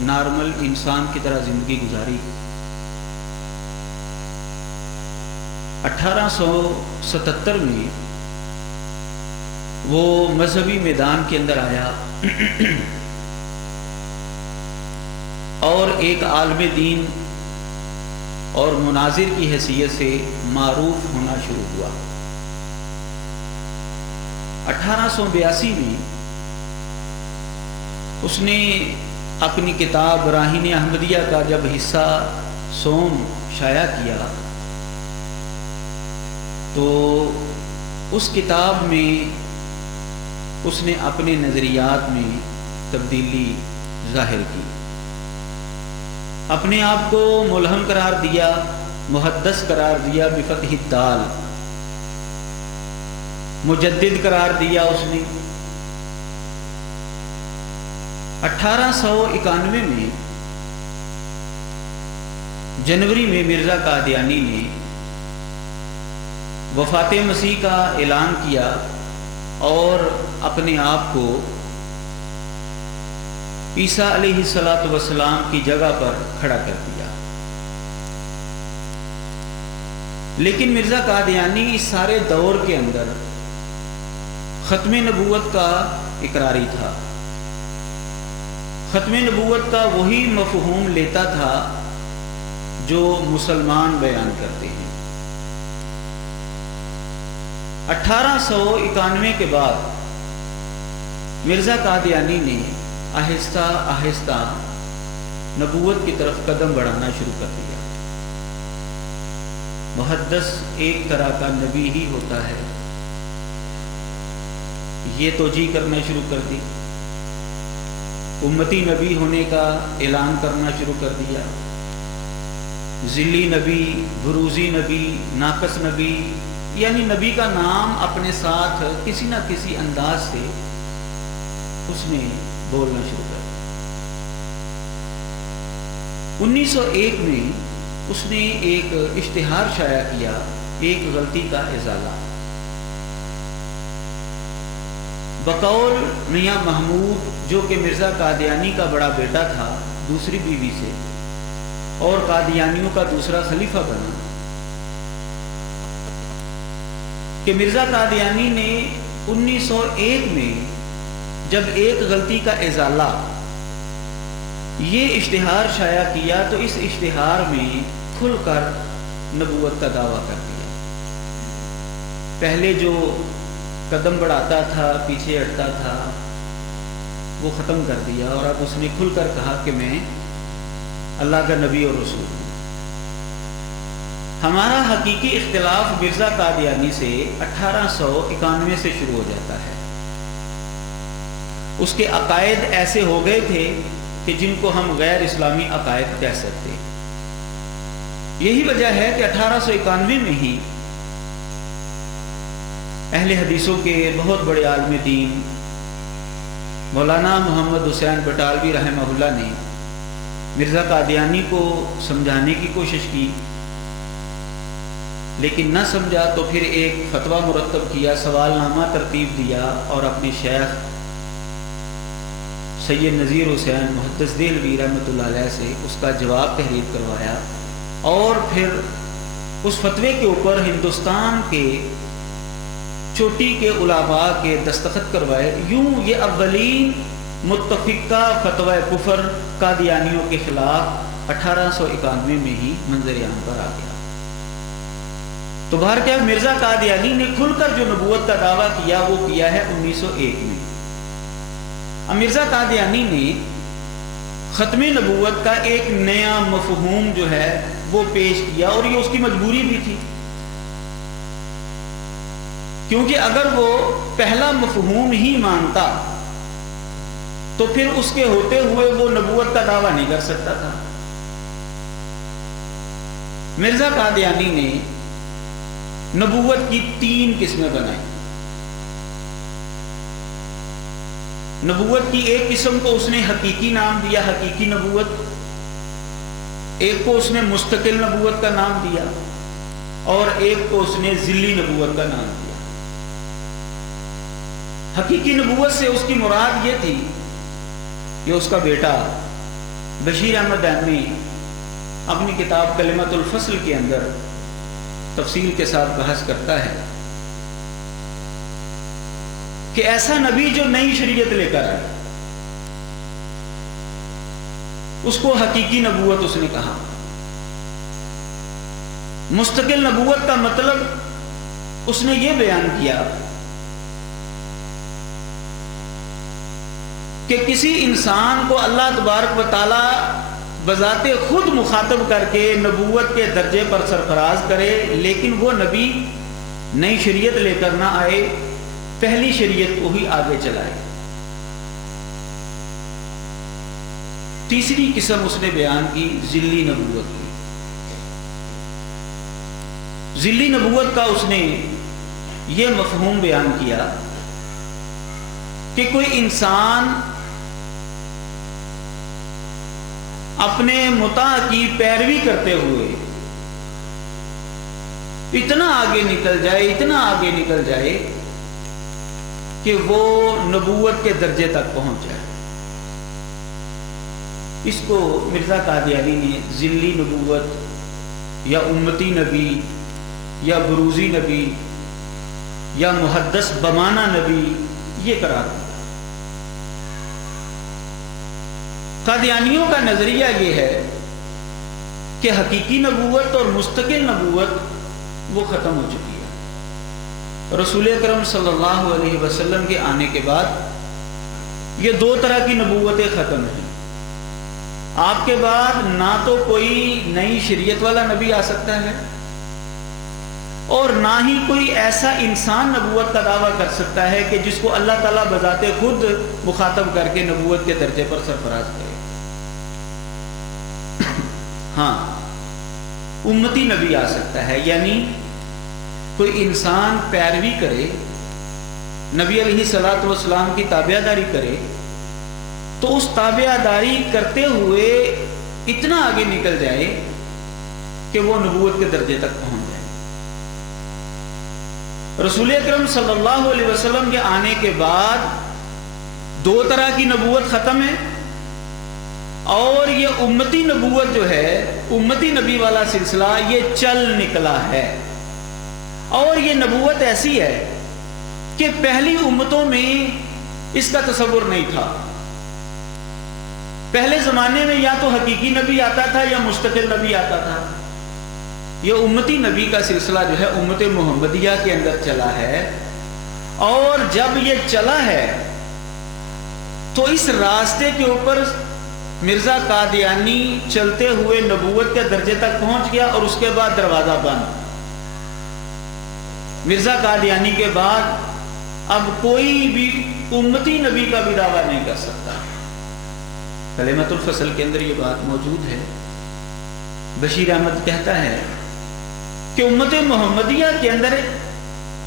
Normal انسان کی طرح زندگی گزاری۔ 1877 میں وہ مذہبی میدان کے اندر آیا اور ایک عالم دین اور مناظر کی حیثیت سے معروف ہونا شروع ہوا۔ 1882 میں اس نے اپنی کتاب براہین احمدیہ کا جب حصہ سوم شائع کیا تو اس کتاب میں اس نے اپنے نظریات میں تبدیلی ظاہر کی، اپنے آپ کو ملہم قرار دیا، محدث قرار دیا بفتح الدال، مجدد قرار دیا اس نے۔ 1891 میں جنوری میں مرزا قادیانی نے وفات مسیح کا اعلان کیا اور اپنے آپ کو عیسیٰ علیہ السلام کی جگہ پر کھڑا کر دیا۔ لیکن مرزا قادیانی اس سارے دور کے اندر ختم نبوت کا اقراری تھا، ختم نبوت کا وہی مفہوم لیتا تھا جو مسلمان بیان کرتے ہیں۔ 1891 کے بعد مرزا قادیانی نے آہستہ آہستہ نبوت کی طرف قدم بڑھانا شروع کر دیا۔ محدث ایک طرح کا نبی ہی ہوتا ہے، یہ توجیہ کرنا شروع کر دی، امتی نبی ہونے کا اعلان کرنا شروع کر دیا، ذلی نبی، بروزی نبی، ناقص نبی، یعنی نبی کا نام اپنے ساتھ کسی نہ کسی انداز سے اس نے بولنا شروع کر دیا۔ 1901 میں اس نے ایک اشتہار شائع کیا، ایک غلطی کا ازالہ، بقول میاں محمود جو کہ مرزا قادیانی کا بڑا بیٹا تھا دوسری بیوی سے اور قادیانیوں کا دوسرا خلیفہ بنا، کہ مرزا قادیانی نے 1901 میں جب ایک غلطی کا ازالہ یہ اشتہار شائع کیا تو اس اشتہار میں کھل کر نبوت کا دعویٰ کر دیا۔ پہلے جو قدم بڑھاتا تھا، پیچھے ہٹتا تھا، وہ ختم کر دیا اور اب اس نے کھل کر کہا کہ میں اللہ کا نبی اور رسول ہوں۔ ہمارا حقیقی اختلاف مرزا قادیانی سے 1891 سے شروع ہو جاتا ہے۔ اس کے عقائد ایسے ہو گئے تھے کہ جن کو ہم غیر اسلامی عقائد کہہ سکتے۔ یہی وجہ ہے کہ 1891 میں ہی اہل حدیثوں کے بہت بڑے عالم دین مولانا محمد حسین بٹالوی رحمہ اللہ نے مرزا قادیانی کو سمجھانے کی کوشش کی، لیکن نہ سمجھا تو پھر ایک فتویٰ مرتب کیا، سوال نامہ ترتیب دیا اور اپنے شیخ سید نذیر حسین محدث دہلوی رحمۃ اللہ علیہ سے اس کا جواب تحریر کروایا اور پھر اس فتوے کے اوپر ہندوستان کے چوٹی کے علماء کے دستخط کروائے۔ یوں یہ اولین متفقہ فتوی کفر قادیانیوں کے خلاف 1891 میں ہی منظر عام پر آ گیا۔ تو بہر کیا مرزا قادیانی نے کھل کر جو نبوت کا دعویٰ کیا وہ کیا ہے 1901 میں۔ اب مرزا قادیانی نے ختم نبوت کا ایک نیا مفہوم جو ہے وہ پیش کیا اور یہ اس کی مجبوری بھی تھی، کیونکہ اگر وہ پہلا مفہوم ہی مانتا تو پھر اس کے ہوتے ہوئے وہ نبوت کا دعویٰ نہیں کر سکتا تھا۔ مرزا قادیانی نے نبوت کی 3 قسمیں بنائی۔ نبوت کی ایک قسم کو اس نے حقیقی نام دیا، حقیقی نبوت، ایک کو اس نے مستقل نبوت کا نام دیا اور ایک کو اس نے ذلی نبوت کا نام دیا۔ حقیقی نبوت سے اس کی مراد یہ تھی کہ اس کا بیٹا بشیر احمد احمی اپنی کتاب کلمۃ الفصل کے اندر تفصیل کے ساتھ بحث کرتا ہے کہ ایسا نبی جو نئی شریعت لے کر آئے اس کو حقیقی نبوت اس نے کہا۔ مستقل نبوت کا مطلب اس نے یہ بیان کیا کہ کسی انسان کو اللہ تبارک و تعالی بذات خود مخاطب کر کے نبوت کے درجے پر سرفراز کرے، لیکن وہ نبی نئی شریعت لے کر نہ آئے، پہلی شریعت کو ہی آگے چلائے۔ تیسری قسم اس نے بیان کی ذلی نبوت کی۔ ذلی نبوت کا اس نے یہ مفہوم بیان کیا کہ کوئی انسان اپنے مطاع کی پیروی کرتے ہوئے اتنا آگے نکل جائے، اتنا آگے نکل جائے کہ وہ نبوت کے درجے تک پہنچ جائے۔ اس کو مرزا قادیانی نے ذلی نبوت یا امتی نبی یا بروزی نبی یا محدث بمانہ نبی یہ قرار دیا۔ قادیانیوں کا نظریہ یہ ہے کہ حقیقی نبوت اور مستقل نبوت وہ ختم ہو چکی ہے۔ رسول اکرم صلی اللہ علیہ وسلم کے آنے کے بعد یہ دو طرح کی نبوتیں ختم ہیں۔ آپ کے بعد نہ تو کوئی نئی شریعت والا نبی آ سکتا ہے اور نہ ہی کوئی ایسا انسان نبوت کا دعویٰ کر سکتا ہے کہ جس کو اللہ تعالیٰ بذات خود مخاطب کر کے نبوت کے درجے پر سرفراز کرے۔ ہاں، امتی نبی آ سکتا ہے، یعنی کوئی انسان پیروی کرے، نبی علیہ الصلوۃ والسلام کی تابعداری کرے تو اس تابعداری کرتے ہوئے اتنا آگے نکل جائے کہ وہ نبوت کے درجے تک پہنچ جائے۔ رسول اکرم صلی اللہ علیہ وسلم کے آنے کے بعد دو طرح کی نبوت ختم ہے، اور یہ امتی نبوت جو ہے، امتی نبی والا سلسلہ یہ چل نکلا ہے۔ اور یہ نبوت ایسی ہے کہ پہلی امتوں میں اس کا تصور نہیں تھا۔ پہلے زمانے میں یا تو حقیقی نبی آتا تھا یا مستقل نبی آتا تھا۔ یہ امتی نبی کا سلسلہ جو ہے امت محمدیہ کے اندر چلا ہے، اور جب یہ چلا ہے تو اس راستے کے اوپر مرزا قادیانی چلتے ہوئے نبوت کے درجے تک پہنچ گیا، اور اس کے بعد دروازہ بند۔ مرزا قادیانی کے بعد اب کوئی بھی امتی نبی کا بھی دعویٰ نہیں کر سکتا۔ کلمۃ الفصل کے اندر یہ بات موجود ہے۔ بشیر احمد کہتا ہے کہ امت محمدیہ کے اندر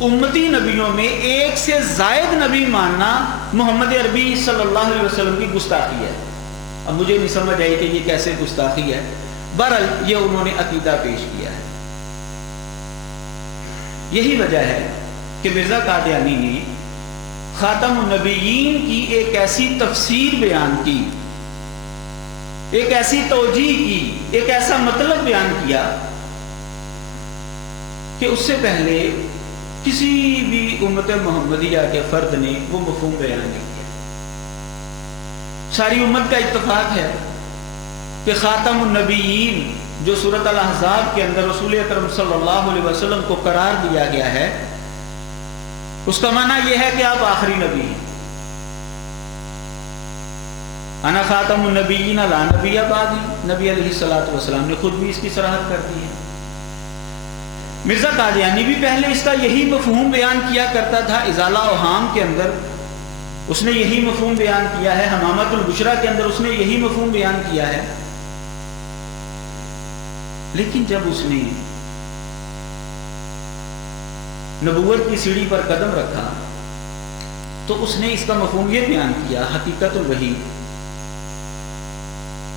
امتی نبیوں میں ایک سے زائد نبی ماننا محمد عربی صلی اللہ علیہ وسلم کی گستاخی ہے۔ اب مجھے نہیں سمجھ آئی کہ یہ کیسے گستاخی ہے، بہرحال یہ انہوں نے عقیدہ پیش کیا ہے۔ یہی وجہ ہے کہ مرزا قادیانی نے خاتم النبیین کی ایک ایسی تفسیر بیان کی، ایک ایسی توجیہ کی، ایک ایسا مطلب بیان کیا کہ اس سے پہلے کسی بھی امت محمدیہ کے فرد نے وہ مفہوم بیان نہیں کیا۔ ساری امت کا اتفاق ہے کہ خاتم النبیین جو سورۃ الاحزاب کے اندر رسول اکرم صلی اللہ علیہ وسلم کو قرار دیا گیا ہے، اس کا معنی یہ ہے کہ آپ آخری نبی ہیں۔ انا خاتم النبیین لا نبی بعدی، نبی علیہ الصلوۃ والسلام نے خود بھی اس کی صراحت کر دی ہے۔ مرزا قادیانی بھی پہلے اس کا یہی مفہوم بیان کیا کرتا تھا، ازالہ اوہام کے اندر اس نے یہی مفہوم بیان کیا ہے، حمامت البشرا کے اندر اس نے یہی مفہوم بیان کیا ہے۔ لیکن جب اس نے نبوت کی سیڑھی پر قدم رکھا تو اس نے اس کا مفہوم یہ بیان کیا، حقیقت الوحی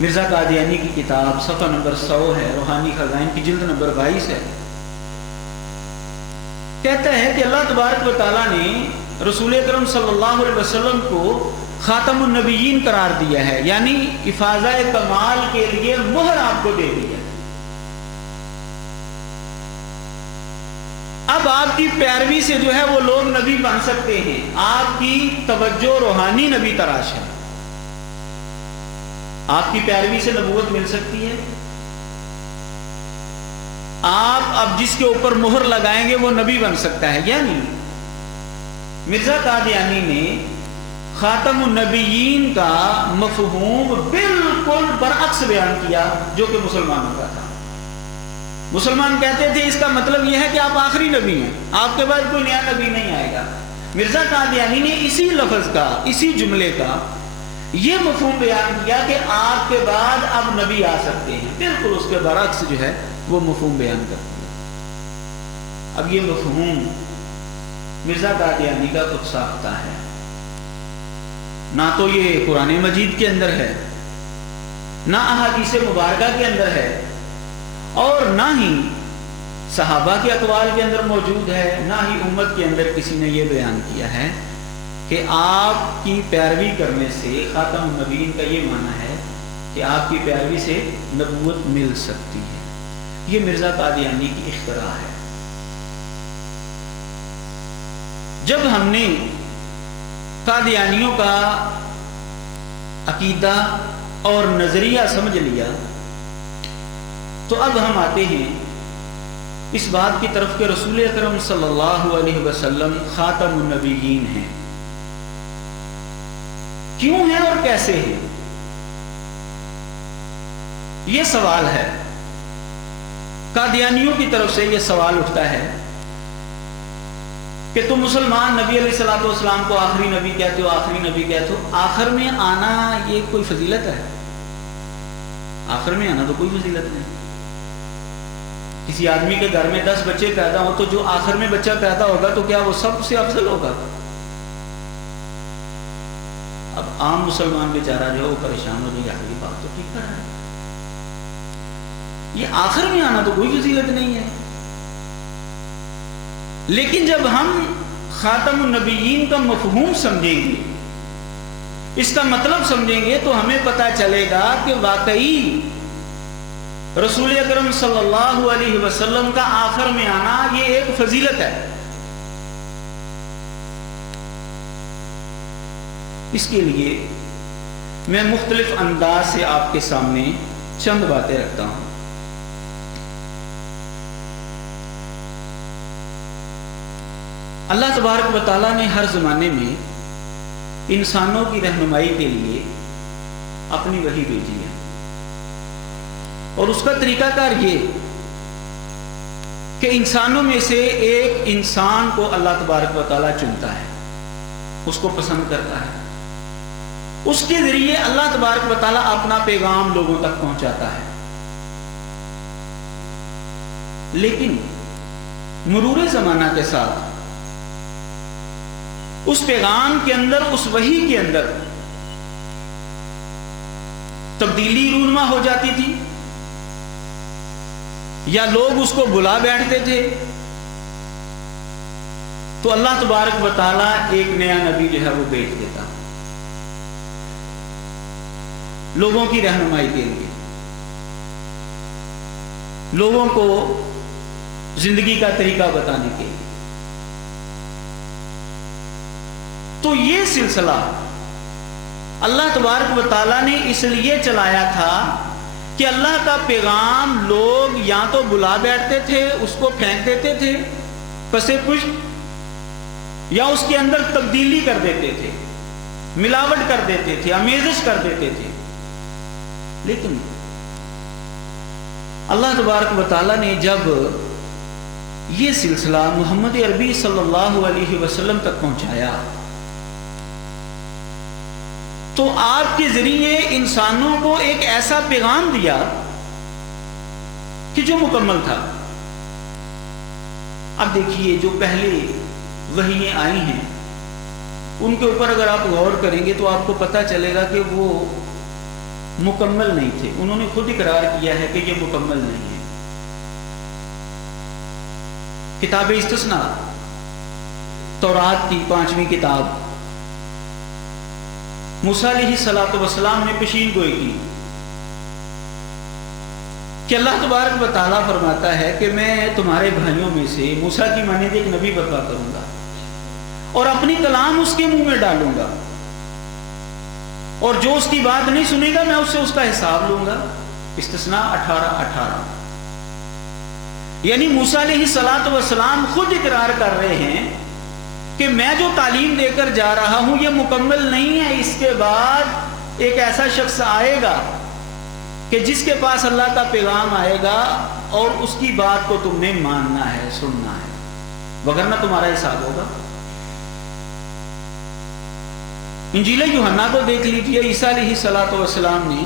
مرزا قادیانی کی کتاب صفحہ نمبر 100 ہے، روحانی خزائن کی جلد نمبر 22 ہے۔ کہتا ہے کہ اللہ تبارک و تعالیٰ نے رسول اکرم صلی اللہ علیہ وسلم کو خاتم النبیین قرار دیا ہے، یعنی افاضہ کمال کے لیے مہر آپ کو دے دی ہے۔ اب آپ کی پیروی سے جو ہے وہ لوگ نبی بن سکتے ہیں، آپ کی توجہ روحانی نبی تراش ہے، آپ کی پیروی سے نبوت مل سکتی ہے۔ آپ اب جس کے اوپر مہر لگائیں گے وہ نبی بن سکتا ہے۔ یعنی مرزا قادیانی نے خاتم النبیین کا مفہوم بالکل برعکس بیان کیا جو کہ مسلمانوں کا تھا۔ مسلمان کہتے تھے اس کا مطلب یہ ہے کہ آپ آخری نبی ہیں، آپ کے بعد کوئی نیا نبی نہیں آئے گا۔ مرزا قادیانی نے اسی لفظ کا، اسی جملے کا یہ مفہوم بیان کیا کہ آپ کے بعد اب نبی آ سکتے ہیں، بالکل اس کے برعکس جو ہے وہ مفہوم بیان کر دیا۔ اب یہ مفہوم مرزا قادیانی کا خود ساختہ ہے، نہ تو یہ قرآن مجید کے اندر ہے، نہ احادیث مبارکہ کے اندر ہے، اور نہ ہی صحابہ کے اقوال کے اندر موجود ہے، نہ ہی امت کے اندر کسی نے یہ بیان کیا ہے کہ آپ کی پیروی کرنے سے خاتم النبیین کا یہ معنی ہے کہ آپ کی پیروی سے نبوت مل سکتی ہے۔ یہ مرزا قادیانی کی اختراع ہے۔ جب ہم نے قادیانیوں کا عقیدہ اور نظریہ سمجھ لیا تو اب ہم آتے ہیں اس بات کی طرف کہ رسول اکرم صلی اللہ علیہ وسلم خاتم النبیین ہیں۔ کیوں ہیں اور کیسے ہیں؟ یہ سوال ہے، قادیانیوں کی طرف سے یہ سوال اٹھتا ہے کہ تم مسلمان نبی علیہ الصلوۃ والسلام کو آخری نبی کہتے ہو، آخری نبی کہتے ہو، آخر میں آنا یہ کوئی فضیلت ہے؟ آخر میں آنا تو کوئی فضیلت نہیں۔ کسی آدمی کے گھر میں 10 بچے پیدا ہو تو جو آخر میں بچہ پیدا ہوگا تو کیا وہ سب سے افضل ہوگا؟ اب عام مسلمان بیچارہ جو ہے وہ پریشان ہو جائے، یار یہ بات تو ٹھیک کر رہا ہے، یہ آخر میں آنا تو کوئی فضیلت نہیں ہے۔ لیکن جب ہم خاتم النبیین کا مفہوم سمجھیں گے، اس کا مطلب سمجھیں گے تو ہمیں پتہ چلے گا کہ واقعی رسول اکرم صلی اللہ علیہ وسلم کا آخر میں آنا یہ ایک فضیلت ہے۔ اس کے لیے میں مختلف انداز سے آپ کے سامنے چند باتیں رکھتا ہوں۔ اللہ تبارک و تعالیٰ نے ہر زمانے میں انسانوں کی رہنمائی کے لیے اپنی وحی بھیجی ہے، اور اس کا طریقہ کار یہ کہ انسانوں میں سے ایک انسان کو اللہ تبارک و تعالیٰ چنتا ہے، اس کو پسند کرتا ہے، اس کے ذریعے اللہ تبارک و تعالیٰ اپنا پیغام لوگوں تک پہنچاتا ہے۔ لیکن مرور زمانہ کے ساتھ اس پیغام کے اندر، اس وحی کے اندر تبدیلی رونما ہو جاتی تھی، یا لوگ اس کو بلا بیٹھتے تھے، تو اللہ تبارک و تعالیٰ ایک نیا نبی جو ہے وہ بھیج دیتا لوگوں کی رہنمائی کے لیے، لوگوں کو زندگی کا طریقہ بتانے کے لیے۔ تو یہ سلسلہ اللہ تبارک و تعالیٰ نے اس لیے چلایا تھا کہ اللہ کا پیغام لوگ یا تو بلا بیٹھتے تھے، اس کو پھینک دیتے تھے پسے پشت، یا اس کے اندر تبدیلی کر دیتے تھے، ملاوٹ کر دیتے تھے، آمیزش کر دیتے تھے۔ لیکن اللہ تبارک و تعالیٰ نے جب یہ سلسلہ محمد عربی صلی اللہ علیہ وسلم تک پہنچایا تو آپ کے ذریعے انسانوں کو ایک ایسا پیغام دیا کہ جو مکمل تھا۔ اب دیکھیے جو پہلے وحییں آئی ہیں ان کے اوپر اگر آپ غور کریں گے تو آپ کو پتہ چلے گا کہ وہ مکمل نہیں تھے۔ انہوں نے خود اقرار کیا ہے کہ یہ مکمل نہیں ہے۔ کتاب استثناء، تورات کی 5ویں کتاب، موسیٰ علیہ السلام نے پیشین گوئی کی کہ اللہ تبارک و تعالیٰ فرماتا ہے کہ میں تمہارے بھائیوں میں سے موسیٰ کی مانند ایک نبی برپا کروں گا اور اپنی کلام اس کے منہ میں ڈالوں گا، اور جو اس کی بات نہیں سنے گا میں اس سے اس کا حساب لوں گا۔ استثناء 18 یعنی موسیٰ علیہ السلام خود اقرار کر رہے ہیں کہ میں جو تعلیم دے کر جا رہا ہوں یہ مکمل نہیں ہے، اس کے بعد ایک ایسا شخص آئے گا کہ جس کے پاس اللہ کا پیغام آئے گا اور اس کی بات کو تم نے ماننا ہے، سننا ہے، وگرنہ تمہارا حساب ہوگا۔ انجیل یوحنا کو دیکھ لیجیے، عیسیٰ علیہ السلام نے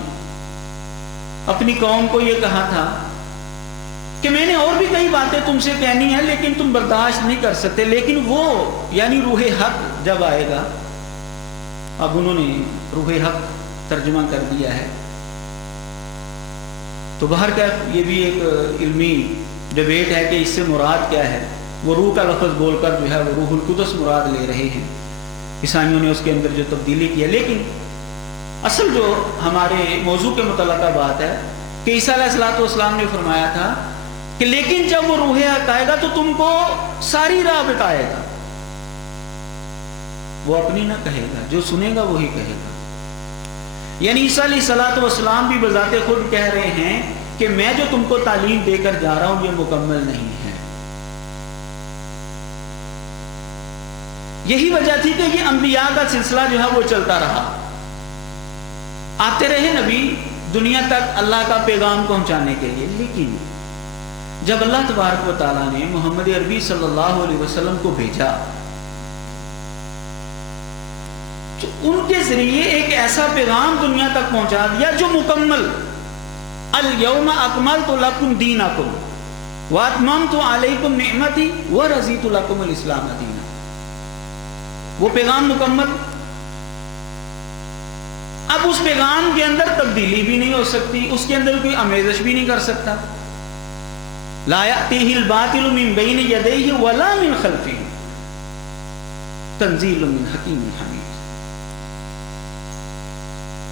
اپنی قوم کو یہ کہا تھا کہ میں نے اور بھی کئی باتیں تم سے کہنی ہیں لیکن تم برداشت نہیں کر سکتے، لیکن وہ یعنی روح حق جب آئے گا، اب انہوں نے روح حق ترجمہ کر دیا ہے، تو باہر کا یہ بھی ایک علمی ڈیبیٹ ہے کہ اس سے مراد کیا ہے۔ وہ روح کا لفظ بول کر جو ہے وہ روح القدس مراد لے رہے ہیں، عیسائیوں نے اس کے اندر جو تبدیلی کی ہے، لیکن اصل جو ہمارے موضوع کے متعلقہ بات ہے کہ عیسیٰ علیہ السلام نے فرمایا تھا کہ لیکن جب وہ روح حق آئے گا تو تم کو ساری راہ بتائے گا، وہ اپنی نہ کہے گا، جو سنے گا وہی کہے گا۔ یعنی عیسیٰ علیہ السلام بھی بذات خود کہہ رہے ہیں کہ میں جو تم کو تعلیم دے کر جا رہا ہوں یہ مکمل نہیں ہے۔ یہی وجہ تھی کہ یہ انبیاء کا سلسلہ جو ہے وہ چلتا رہا، آتے رہے نبی دنیا تک اللہ کا پیغام پہنچانے کے لیے، لیکن جب اللہ تبارک و تعالیٰ نے محمد عربی صلی اللہ علیہ وسلم کو بھیجا تو ان کے ذریعے ایک ایسا پیغام دنیا تک پہنچا دیا جو مکمل، الیوم اکملت لکم دینکم واتممت علیکم نعمتی ورضیت لکم الاسلام دینا۔ وہ پیغام مکمل، اب اس پیغام کے اندر تبدیلی بھی نہیں ہو سکتی، اس کے اندر کوئی آمیزش بھی نہیں کر سکتا۔ لا یأتیہ الباطل من بین یدیہ ولا من خلفہ تنزیل من حکیم حمید۔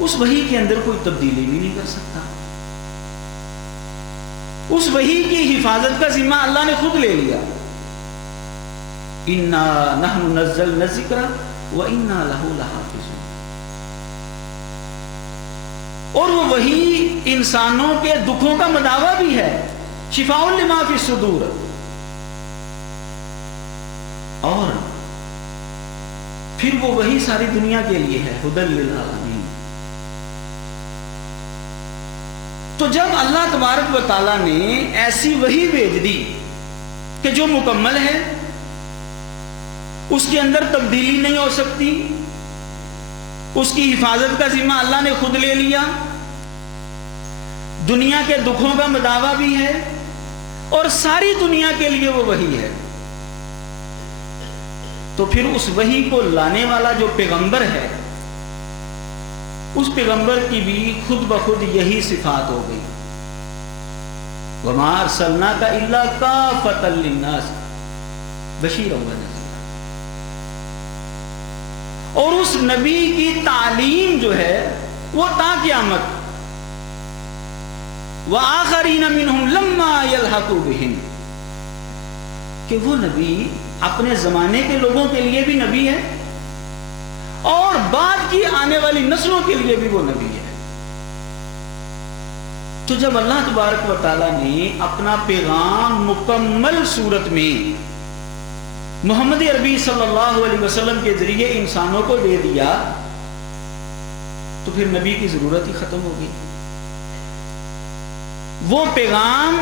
اس وحی کے اندر کوئی تبدیلی بھی نہیں کر سکتا، اس وحی کی حفاظت کا ذمہ اللہ نے خود لے لیا۔ انا نحن نزلنا الذکر وانا لہ لحافظون۔ اور وہ وحی انسانوں کے دکھوں کا مداوع بھی ہے، شفاء لما فی الصدور، اور پھر وہ وحی ساری دنیا کے لیے ہے، ھدی للعالمین۔ تو جب اللہ تبارک و تعالیٰ نے ایسی وحی بھیج دی کہ جو مکمل ہے، اس کے اندر تبدیلی نہیں ہو سکتی، اس کی حفاظت کا ذمہ اللہ نے خود لے لیا، دنیا کے دکھوں کا مداوع بھی ہے، اور ساری دنیا کے لیے وہ وحی ہے، تو پھر اس وحی کو لانے والا جو پیغمبر ہے اس پیغمبر کی بھی خود بخود یہی صفات ہو گئی۔ وَمَا أَرْسَلْنَاكَ إِلَّا كَافَةً لِلنَّاسِ بَشِيرًا وَنَذِيرًا۔ اور اس نبی کی تعلیم جو ہے وہ تا قیامت، وَآخَرِينَ مِنْهُمْ لَمَّا يَلْحَقُوا بِهِمْ، کہ وہ نبی اپنے زمانے کے لوگوں کے لیے بھی نبی ہے اور بعد کی آنے والی نسلوں کے لیے بھی وہ نبی ہے۔ تو جب اللہ تبارک و تعالیٰ نے اپنا پیغام مکمل صورت میں محمد عربی صلی اللہ علیہ وسلم کے ذریعے انسانوں کو دے دیا تو پھر نبی کی ضرورت ہی ختم ہو گئی۔ وہ پیغام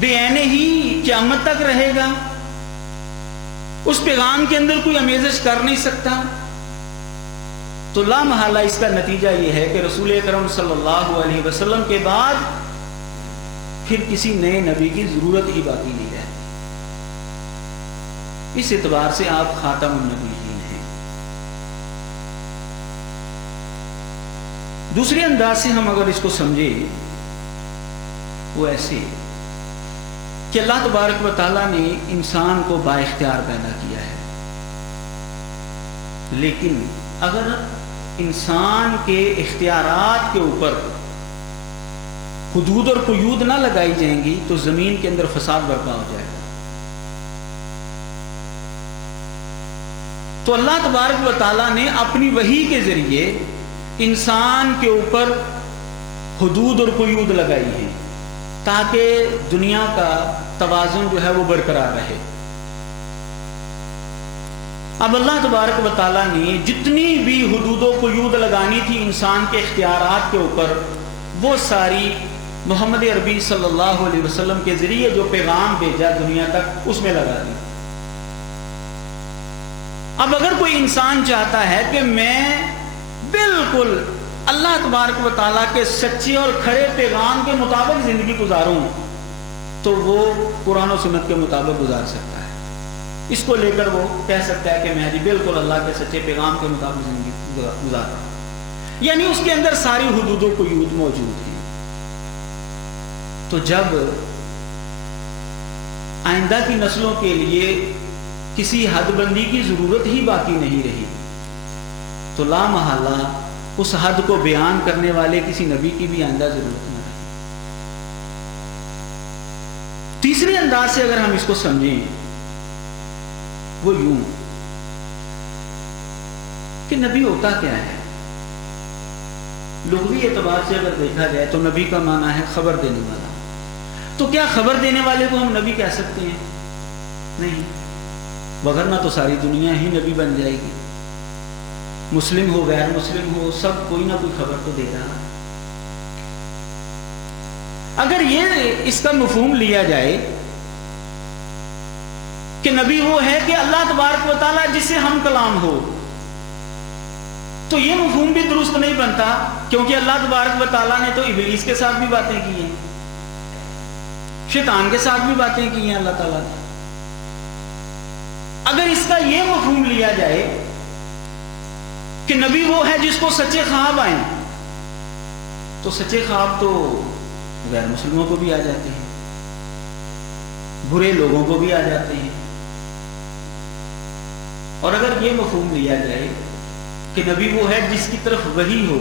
بعینہ ہی قیامت تک رہے گا، اس پیغام کے اندر کوئی آمیزش کر نہیں سکتا۔ تو لا محالہ اس کا نتیجہ یہ ہے کہ رسول اکرم صلی اللہ علیہ وسلم کے بعد پھر کسی نئے نبی کی ضرورت ہی باقی نہیں ہے۔ اس اعتبار سے آپ خاتم النبیین ہیں۔ دوسرے انداز سے ہم اگر اس کو سمجھیں وہ ایسے کہ اللہ تبارک و تعالیٰ نے انسان کو بااختیار پیدا کیا ہے، لیکن اگر انسان کے اختیارات کے اوپر حدود اور قیود نہ لگائی جائیں گی تو زمین کے اندر فساد برپا ہو جائے گا۔ تو اللہ تبارک و تعالیٰ نے اپنی وحی کے ذریعے انسان کے اوپر حدود اور قیود لگائی ہیں تاکہ دنیا کا توازن جو ہے وہ برقرار رہے۔ اب اللہ تبارک و تعالیٰ نے جتنی بھی حدود و قیود لگانی تھی انسان کے اختیارات کے اوپر، وہ ساری محمد عربی صلی اللہ علیہ وسلم کے ذریعے جو پیغام بھیجا دنیا تک اس میں لگا دی۔ اب اگر کوئی انسان چاہتا ہے کہ میں بالکل اللہ تبارک و تعالیٰ کے سچے اور کھڑے پیغام کے مطابق زندگی گزاروں تو وہ قرآن و سنت کے مطابق گزار سکتا ہے۔ اس کو لے کر وہ کہہ سکتا ہے کہ میں جی بالکل اللہ کے سچے پیغام کے مطابق زندگی گزار رہا ہوں، یعنی اس کے اندر ساری حدود و قیود موجود ہیں۔ تو جب آئندہ کی نسلوں کے لیے کسی حد بندی کی ضرورت ہی باقی نہیں رہی تو لا محالہ اس حد کو بیان کرنے والے کسی نبی کی بھی آئندہ ضرورت نہ رہی۔ تیسرے انداز سے اگر ہم اس کو سمجھیں وہ یوں کہ نبی ہوتا کیا ہے؟ لغوی اعتبار سے اگر دیکھا جائے تو نبی کا معنی ہے خبر دینے والا۔ تو کیا خبر دینے والے کو ہم نبی کہہ سکتے ہیں؟ نہیں، وگرنہ تو ساری دنیا ہی نبی بن جائے گی، مسلم ہو غیر مسلم ہو سب کوئی نہ کوئی خبر تو دے رہا۔ اگر یہ اس کا مفہوم لیا جائے کہ نبی وہ ہے کہ اللہ تبارک و تعالیٰ جس سے ہم کلام ہو، تو یہ مفہوم بھی درست نہیں بنتا، کیونکہ اللہ تبارک و تعالیٰ نے تو ابلیس کے ساتھ بھی باتیں کی ہیں، شیطان کے ساتھ بھی باتیں کی ہیں اللہ تعالیٰ نے۔ اگر اس کا یہ مفہوم لیا جائے کہ نبی وہ ہے جس کو سچے خواب آئیں، تو سچے خواب تو غیر مسلموں کو بھی آ جاتے ہیں، برے لوگوں کو بھی آ جاتے ہیں۔ اور اگر یہ مفہوم لیا جائے کہ نبی وہ ہے جس کی طرف وحی ہو،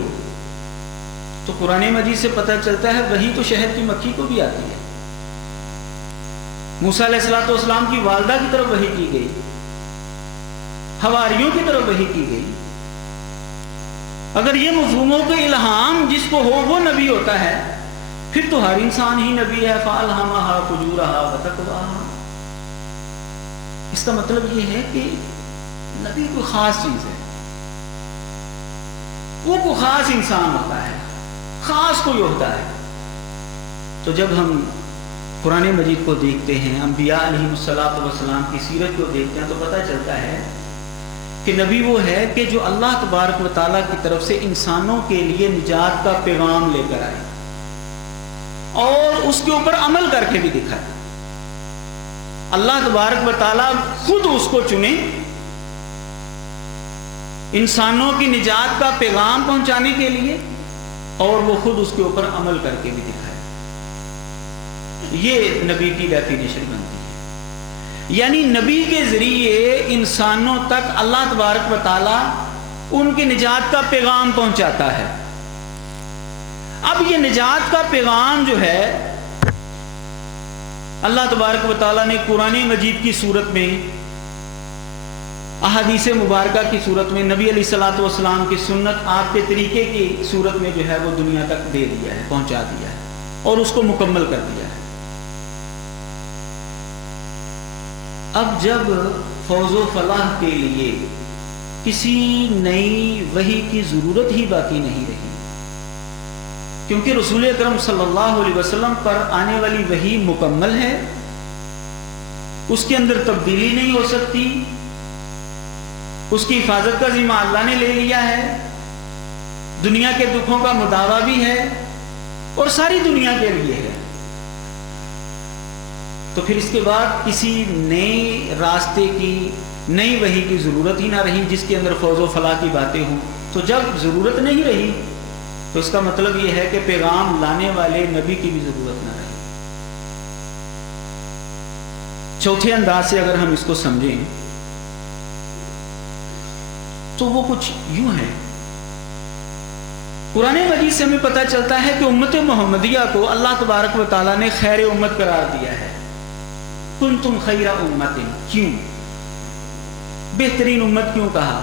تو قرآن مجید سے پتہ چلتا ہے وحی تو شہد کی مکھی کو بھی آتی ہے۔ موسیٰ علیہ السلام کی والدہ کی طرف وحی کی گئی، حواریوں کی طرف وحی کی گئی۔ اگر یہ مفہوموں کے الہام جس کو ہو وہ نبی ہوتا ہے، پھر تو ہر انسان ہی نبی ہے۔ فَأَلْهَمَهَا فُجُورَهَا وَتَقْوَاهَا۔ اس کا مطلب یہ ہے کہ نبی کوئی خاص چیز ہے، وہ کوئی خاص انسان ہوتا ہے، خاص کوئی ہوتا ہے۔ تو جب ہم قرآن مجید کو دیکھتے ہیں، انبیاء علیہ السلام کی سیرت کو دیکھتے ہیں، تو پتہ چلتا ہے کہ نبی وہ ہے کہ جو اللہ تبارک و تعالیٰ کی طرف سے انسانوں کے لیے نجات کا پیغام لے کر آئے اور اس کے اوپر عمل کر کے بھی دکھائے۔ اللہ تبارک و تعالیٰ خود اس کو چنے انسانوں کی نجات کا پیغام پہنچانے کے لیے، اور وہ خود اس کے اوپر عمل کر کے بھی دکھائے۔ یہ نبی کی ڈیفینیشن بنتی ہے، یعنی نبی کے ذریعے انسانوں تک اللہ تبارک و تعالیٰ ان کی نجات کا پیغام پہنچاتا ہے۔ اب یہ نجات کا پیغام جو ہے اللہ تبارک و تعالیٰ نے قرآن مجید کی صورت میں، احادیث مبارکہ کی صورت میں، نبی علیہ الصلوۃ والسلام کی سنت آپ کے طریقے کی صورت میں جو ہے وہ دنیا تک دے دیا ہے، پہنچا دیا ہے اور اس کو مکمل کر دیا ہے۔ اب جب فوز و فلاح کے لیے کسی نئی وحی کی ضرورت ہی باقی نہیں رہی، کیونکہ رسول اکرم صلی اللہ علیہ وسلم پر آنے والی وحی مکمل ہے، اس کے اندر تبدیلی نہیں ہو سکتی، اس کی حفاظت کا ذمہ اللہ نے لے لیا ہے، دنیا کے دکھوں کا مداوع بھی ہے اور ساری دنیا کے لیے ہے۔ تو پھر اس کے بعد کسی نئے راستے کی، نئی وحی کی ضرورت ہی نہ رہی جس کے اندر فوز و فلاح کی باتیں ہوں۔ تو جب ضرورت نہیں رہی تو اس کا مطلب یہ ہے کہ پیغام لانے والے نبی کی بھی ضرورت نہ رہی۔ چوتھے انداز سے اگر ہم اس کو سمجھیں تو وہ کچھ یوں ہے قرآن مجید سے ہمیں پتہ چلتا ہے کہ امت محمدیہ کو اللہ تبارک و تعالیٰ نے خیر امت قرار دیا ہے. کنتم خیر امت، کیوں؟ بہترین امت کیوں کہا؟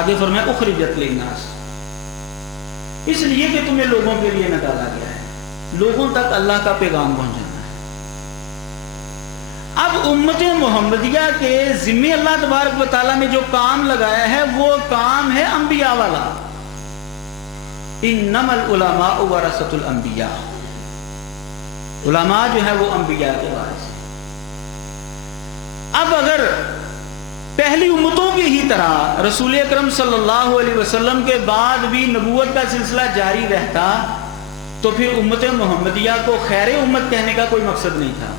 آگے فرمایا اخرجت للناس، اس لیے کہ تمہیں لوگوں کے لیے نکالا گیا ہے، لوگوں تک اللہ کا پیغام پہنچانا ہے. اب امت محمدیہ کے ذمے اللہ تبارک و تعالیٰ نے جو کام لگایا ہے وہ کام ہے انبیاء والا. انما العلماء ورثۃ الانبیاء، علماء جو ہے وہ انبیاء کے وارث ہیں. اب اگر پہلی امتوں کی ہی طرح رسول اکرم صلی اللہ علیہ وسلم کے بعد بھی نبوت کا سلسلہ جاری رہتا تو پھر امت محمدیہ کو خیر امت کہنے کا کوئی مقصد نہیں تھا.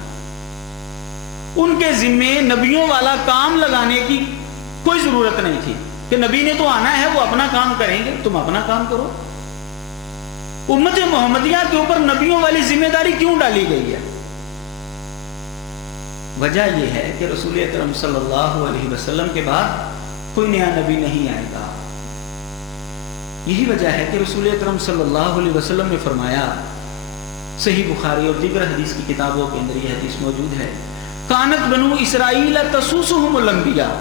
ان کے ذمے نبیوں والا کام لگانے کی کوئی ضرورت نہیں تھی کہ نبی نے تو آنا ہے، وہ اپنا کام کریں گے، تم اپنا کام کرو. امت محمدیہ کے اوپر نبیوں والی ذمہ داری کیوں ڈالی گئی ہے؟ وجہ یہ ہے کہ رسول اکرم صلی اللہ علیہ وسلم کے بعد کوئی نیا نبی نہیں آئے گا. یہی وجہ ہے کہ رسول اکرم صلی اللہ علیہ وسلم نے فرمایا، صحیح بخاری اور دیگر حدیث کی کتابوں کے اندر یہ حدیث موجود ہے، کانت بنو اسرائیل تسوسهم الانبیاء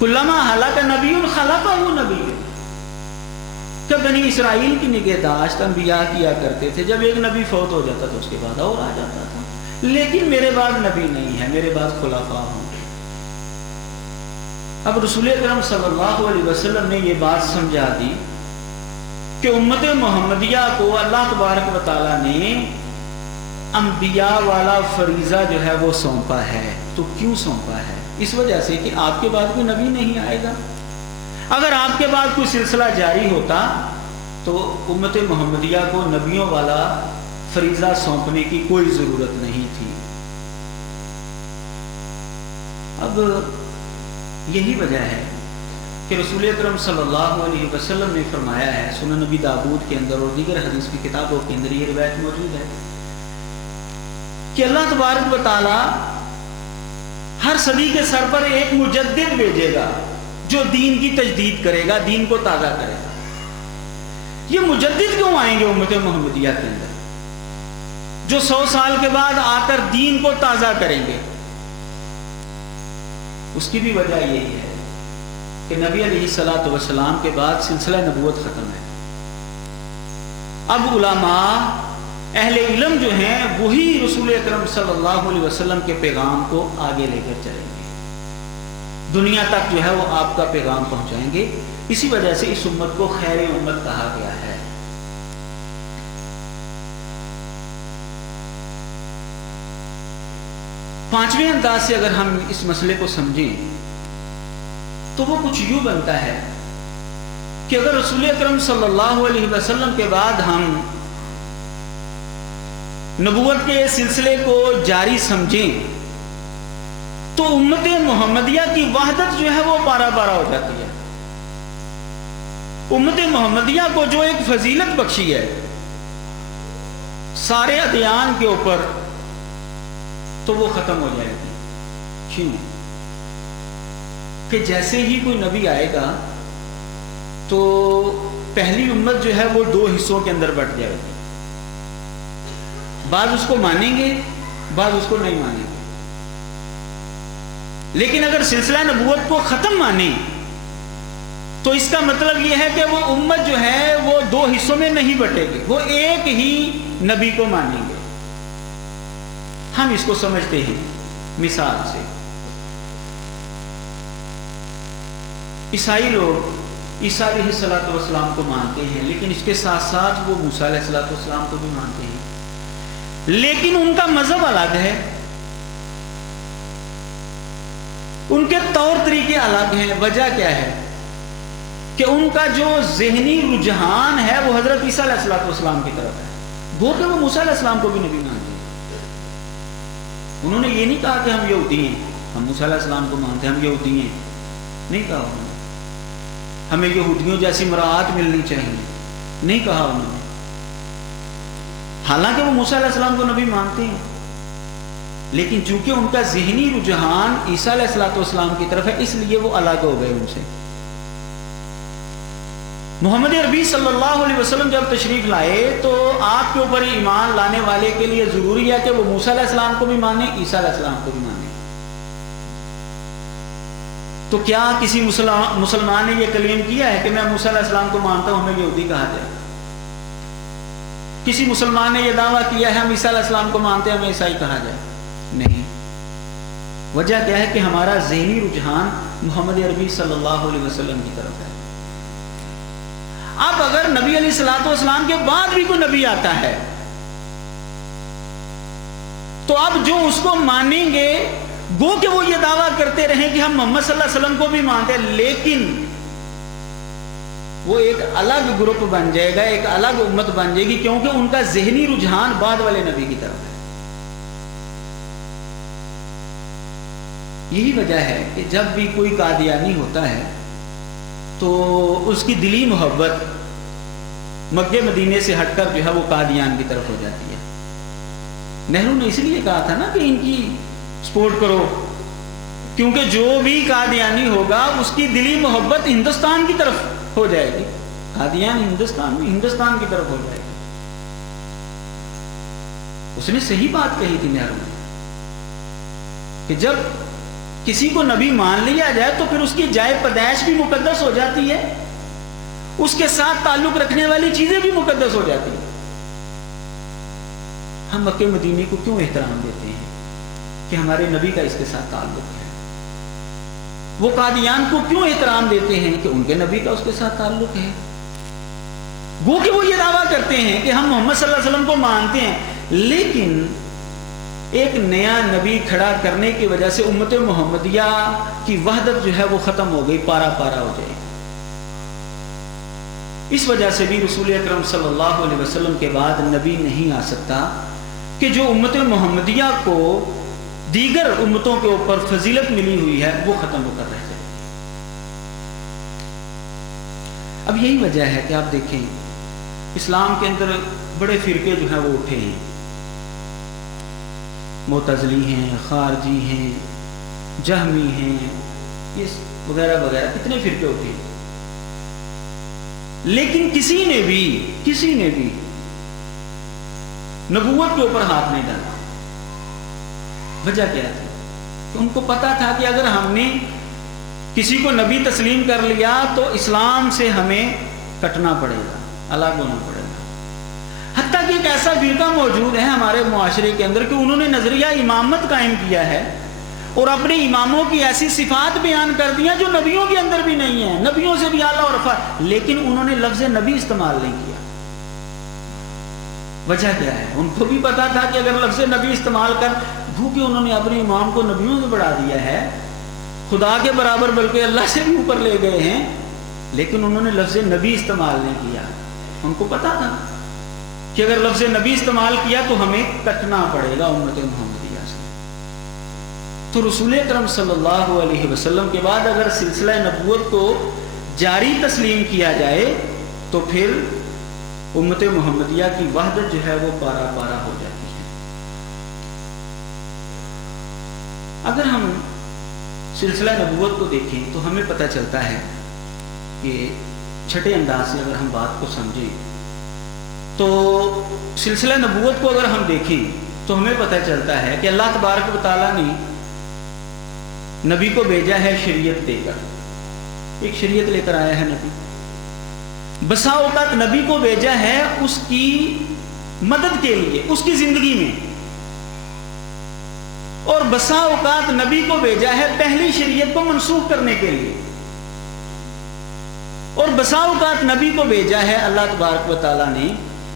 کلما ہلاک نبی خلفہ نبی، کہ بنی اسرائیل کی نگہداشت انبیاء کیا کرتے تھے، جب ایک نبی فوت ہو جاتا تو اس کے بعد اور آ جاتا تھا. لیکن میرے بعد نبی نہیں ہے، میرے بعد خلفاء ہوں گے. اب رسول اکرم صلی اللہ علیہ وسلم نے یہ بات سمجھا دی کہ امت محمدیہ کو اللہ تبارک و تعالیٰ نے انبیاء والا فریضہ جو ہے وہ سونپا ہے. تو کیوں سونپا ہے؟ اس وجہ سے کہ آپ کے بعد کوئی نبی نہیں آئے گا. اگر آپ کے بعد کوئی سلسلہ جاری ہوتا تو امت محمدیہ کو نبیوں والا فریضہ سونپنے کی کوئی ضرورت نہیں تھی. اب یہی وجہ ہے کہ رسول اکرم صلی اللہ علیہ وسلم نے فرمایا ہے، سنن نبی داؤد کے اندر اور دیگر حدیث کی کتابوں کے اندر یہ روایت موجود ہے کہ اللہ تبارک و تعالی ہر صدی کے سر پر ایک مجدد بھیجے گا جو دین کی تجدید کرے گا، دین کو تازہ کرے گا. یہ مجدد کیوں آئیں گے امت محمدیہ کے اندر جو 100 سال کے بعد آ کر دین کو تازہ کریں گے؟ اس کی بھی وجہ یہی ہے کہ نبی علیہ الصلوۃ والسلام کے بعد سلسلہ نبوت ختم ہے. اب علماء اہل علم جو ہیں وہی رسول اکرم صلی اللہ علیہ وسلم کے پیغام کو آگے لے کر چلیں گے، دنیا تک جو ہے وہ آپ کا پیغام پہنچائیں گے. اسی وجہ سے اس امت کو خیر امت کہا گیا ہے. پانچویں انداز سے اگر ہم اس مسئلے کو سمجھیں تو وہ کچھ یوں بنتا ہے کہ اگر رسول اکرم صلی اللہ علیہ وسلم کے بعد ہم نبوت کے سلسلے کو جاری سمجھیں تو امت محمدیہ کی وحدت جو ہے وہ پارا پارا ہو جاتی ہے. امت محمدیہ کو جو ایک فضیلت بخشی ہے سارے ادیان کے اوپر تو وہ ختم ہو جائے گی. کیوں؟ کہ جیسے ہی کوئی نبی آئے گا تو پہلی امت جو ہے وہ 2 حصوں کے اندر بٹ جائے گی. بعض اس کو مانیں گے، بعض اس کو نہیں مانیں گے. لیکن اگر سلسلہ نبوت کو ختم مانیں تو اس کا مطلب یہ ہے کہ وہ امت جو ہے وہ 2 حصوں میں نہیں بٹے گی، وہ ایک ہی نبی کو مانیں گے. ہم اس کو سمجھتے ہیں مثال سے، عیسائی لوگ عیسیٰ علیہ الصلوۃ والسلام کو مانتے ہیں، لیکن اس کے ساتھ ساتھ وہ موسیٰ علیہ الصلوۃ والسلام کو بھی مانتے ہیں، لیکن ان کا مذہب الگ ہے، ان کے طور طریقے الگ ہیں. وجہ کیا ہے؟ کہ ان کا جو ذہنی رجحان ہے وہ حضرت عیسیٰ علیہ الصلوۃ والسلام کی طرف ہے. وہ کہ وہ موسیٰ علیہ السلام کو بھی نبی مانتے ہیں. انہوں نے یہ نہیں کہا کہ ہم یہودی ہیں، ہم موسیٰ علیہ السلام کو مانتے ہیں، ہم یہودی ہیں، نہیں کہا انہوں نے. ہمیں یہودیوں جیسی مراعات ملنی چاہیے، نہیں کہا انہوں نے. حالانکہ وہ موسیٰ علیہ السلام کو نبی مانتے ہیں، لیکن چونکہ ان کا ذہنی رجحان عیسیٰ علیہ الصلوۃ والسلام کی طرف ہے اس لیے وہ الگ ہو گئے ان سے. محمد عربی صلی اللہ علیہ وسلم جب تشریف لائے تو آپ کے اوپر ایمان لانے والے کے لیے ضروری ہے کہ وہ موسیٰ علیہ السلام کو بھی مانے، عیسیٰ علیہ السلام کو بھی مانے۔ تو کیا کسی مسلمان نے یہ کلیم کیا ہے کہ میں موسیٰ علیہ السلام کو مانتا ہوں ہمیں یہودی کہا جائے؟ کسی مسلمان نے یہ دعویٰ کیا ہے ہم عیسیٰ علیہ السلام کو مانتے ہیں ہمیں عیسائی کہا جائے؟ نہیں۔ وجہ کیا ہے کہ ہمارا ذہنی رجحان محمد عربی صلی اللہ علیہ وسلم کی طرف ہے۔ اب اگر نبی علیہ الصلوۃ والسلام کے بعد بھی کوئی نبی آتا ہے تو اب جو اس کو مانیں گے گو کہ وہ یہ دعویٰ کرتے رہیں کہ ہم محمد صلی اللہ علیہ وسلم کو بھی مانتے ہیں، لیکن وہ ایک الگ گروپ بن جائے گا، ایک الگ امت بن جائے گی، کیونکہ ان کا ذہنی رجحان بعد والے نبی کی طرف ہے۔ یہی وجہ ہے کہ جب بھی کوئی قادیانی ہوتا ہے تو اس کی دلی محبت مکے مدینے سے ہٹ کر جو ہے وہ قادیان کی طرف ہو جاتی ہے۔ نہرو نے اس لیے کہا تھا نا کہ ان کی سپورٹ کرو، کیونکہ جو بھی قادیانی ہوگا اس کی دلی محبت ہندوستان کی طرف ہو جائے گی، قادیان ہندوستان کی طرف ہو جائے گی۔ اس نے صحیح بات کہی تھی نہرو نے کہ جب کسی کو نبی مان لیا جائے تو پھر اس کی جائے پیدائش بھی مقدس ہو جاتی ہے، اس کے ساتھ تعلق رکھنے والی چیزیں بھی مقدس ہو جاتی ہیں۔ ہم مکے مدینے کو کیوں احترام دیتے ہیں؟ کہ ہمارے نبی کا اس کے ساتھ تعلق ہے۔ وہ قادیان کو کیوں احترام دیتے ہیں؟ کہ ان کے نبی کا اس کے ساتھ تعلق ہے۔ وہ کہ وہ یہ دعویٰ کرتے ہیں کہ ہم محمد صلی اللہ علیہ وسلم کو مانتے ہیں، لیکن ایک نیا نبی کھڑا کرنے کی وجہ سے امت محمدیہ کی وحدت جو ہے وہ ختم ہو گئی، پارا پارا ہو جائے۔ اس وجہ سے بھی رسول اکرم صلی اللہ علیہ وسلم کے بعد نبی نہیں آ سکتا کہ جو امت محمدیہ کو دیگر امتوں کے اوپر فضیلت ملی ہوئی ہے وہ ختم ہو کر رہ جائے۔ اب یہی وجہ ہے کہ آپ دیکھیں اسلام کے اندر بڑے فرقے جو ہیں وہ اٹھے ہیں، معتزلی ہیں، خارجی ہیں، جہمی ہیں، یہ وغیرہ وغیرہ کتنے فرقے اٹھے، لیکن کسی نے بھی نبوت کے اوپر ہاتھ نہیں ڈالا۔ وجہ کیا تھی؟ کہ ان کو پتا تھا کہ اگر ہم نے کسی کو نبی تسلیم کر لیا تو اسلام سے ہمیں کٹنا پڑے گا، الگ ہونا پڑے گا۔ حتیٰ کہ ایک ایسا فرقہ موجود ہے ہمارے معاشرے کے اندر کہ انہوں نے نظریہ امامت قائم کیا ہے اور اپنے اماموں کی ایسی صفات بیان کر دیا جو نبیوں کے اندر بھی نہیں ہے، نبیوں سے بھی اعلیٰ اور افضل، لیکن انہوں نے لفظ نبی استعمال نہیں کیا۔ وجہ کیا ہے؟ ان کو بھی پتا تھا کہ اگر لفظ نبی استعمال کر کہ انہوں نے اپنے امام کو نبیوں سے بڑھا دیا ہے، خدا کے برابر بلکہ اللہ سے بھی اوپر لے گئے ہیں، لیکن انہوں نے لفظ نبی استعمال نہیں کیا۔ ان کو پتا تھا کہ اگر لفظ نبی استعمال کیا تو ہمیں کٹنا پڑے گا امت محمدیہ سے۔ تو رسول اکرم صلی اللہ علیہ وسلم کے بعد اگر سلسلہ نبوت کو جاری تسلیم کیا جائے تو پھر امت محمدیہ کی وحدت جو ہے وہ پارا پارا ہو جاتی ہے۔ اگر ہم سلسلہ نبوت کو دیکھیں تو ہمیں پتہ چلتا ہے کہ چھٹے انداز سے اگر ہم بات کو سمجھیں تو سلسلہ نبوت کو اگر ہم دیکھیں تو ہمیں پتہ چلتا ہے کہ اللہ تبارک و تعالیٰ نے نبی کو بھیجا ہے شریعت دے کر، ایک شریعت لے کر آیا ہے نبی۔ بسا اوقات نبی کو بھیجا ہے اس کی مدد کے لیے، اس کی زندگی میں، اور بسا اوقات نبی کو بھیجا ہے پہلی شریعت کو منسوخ کرنے کے لیے، اور بسا اوقات نبی کو بھیجا ہے اللہ تبارک و تعالیٰ نے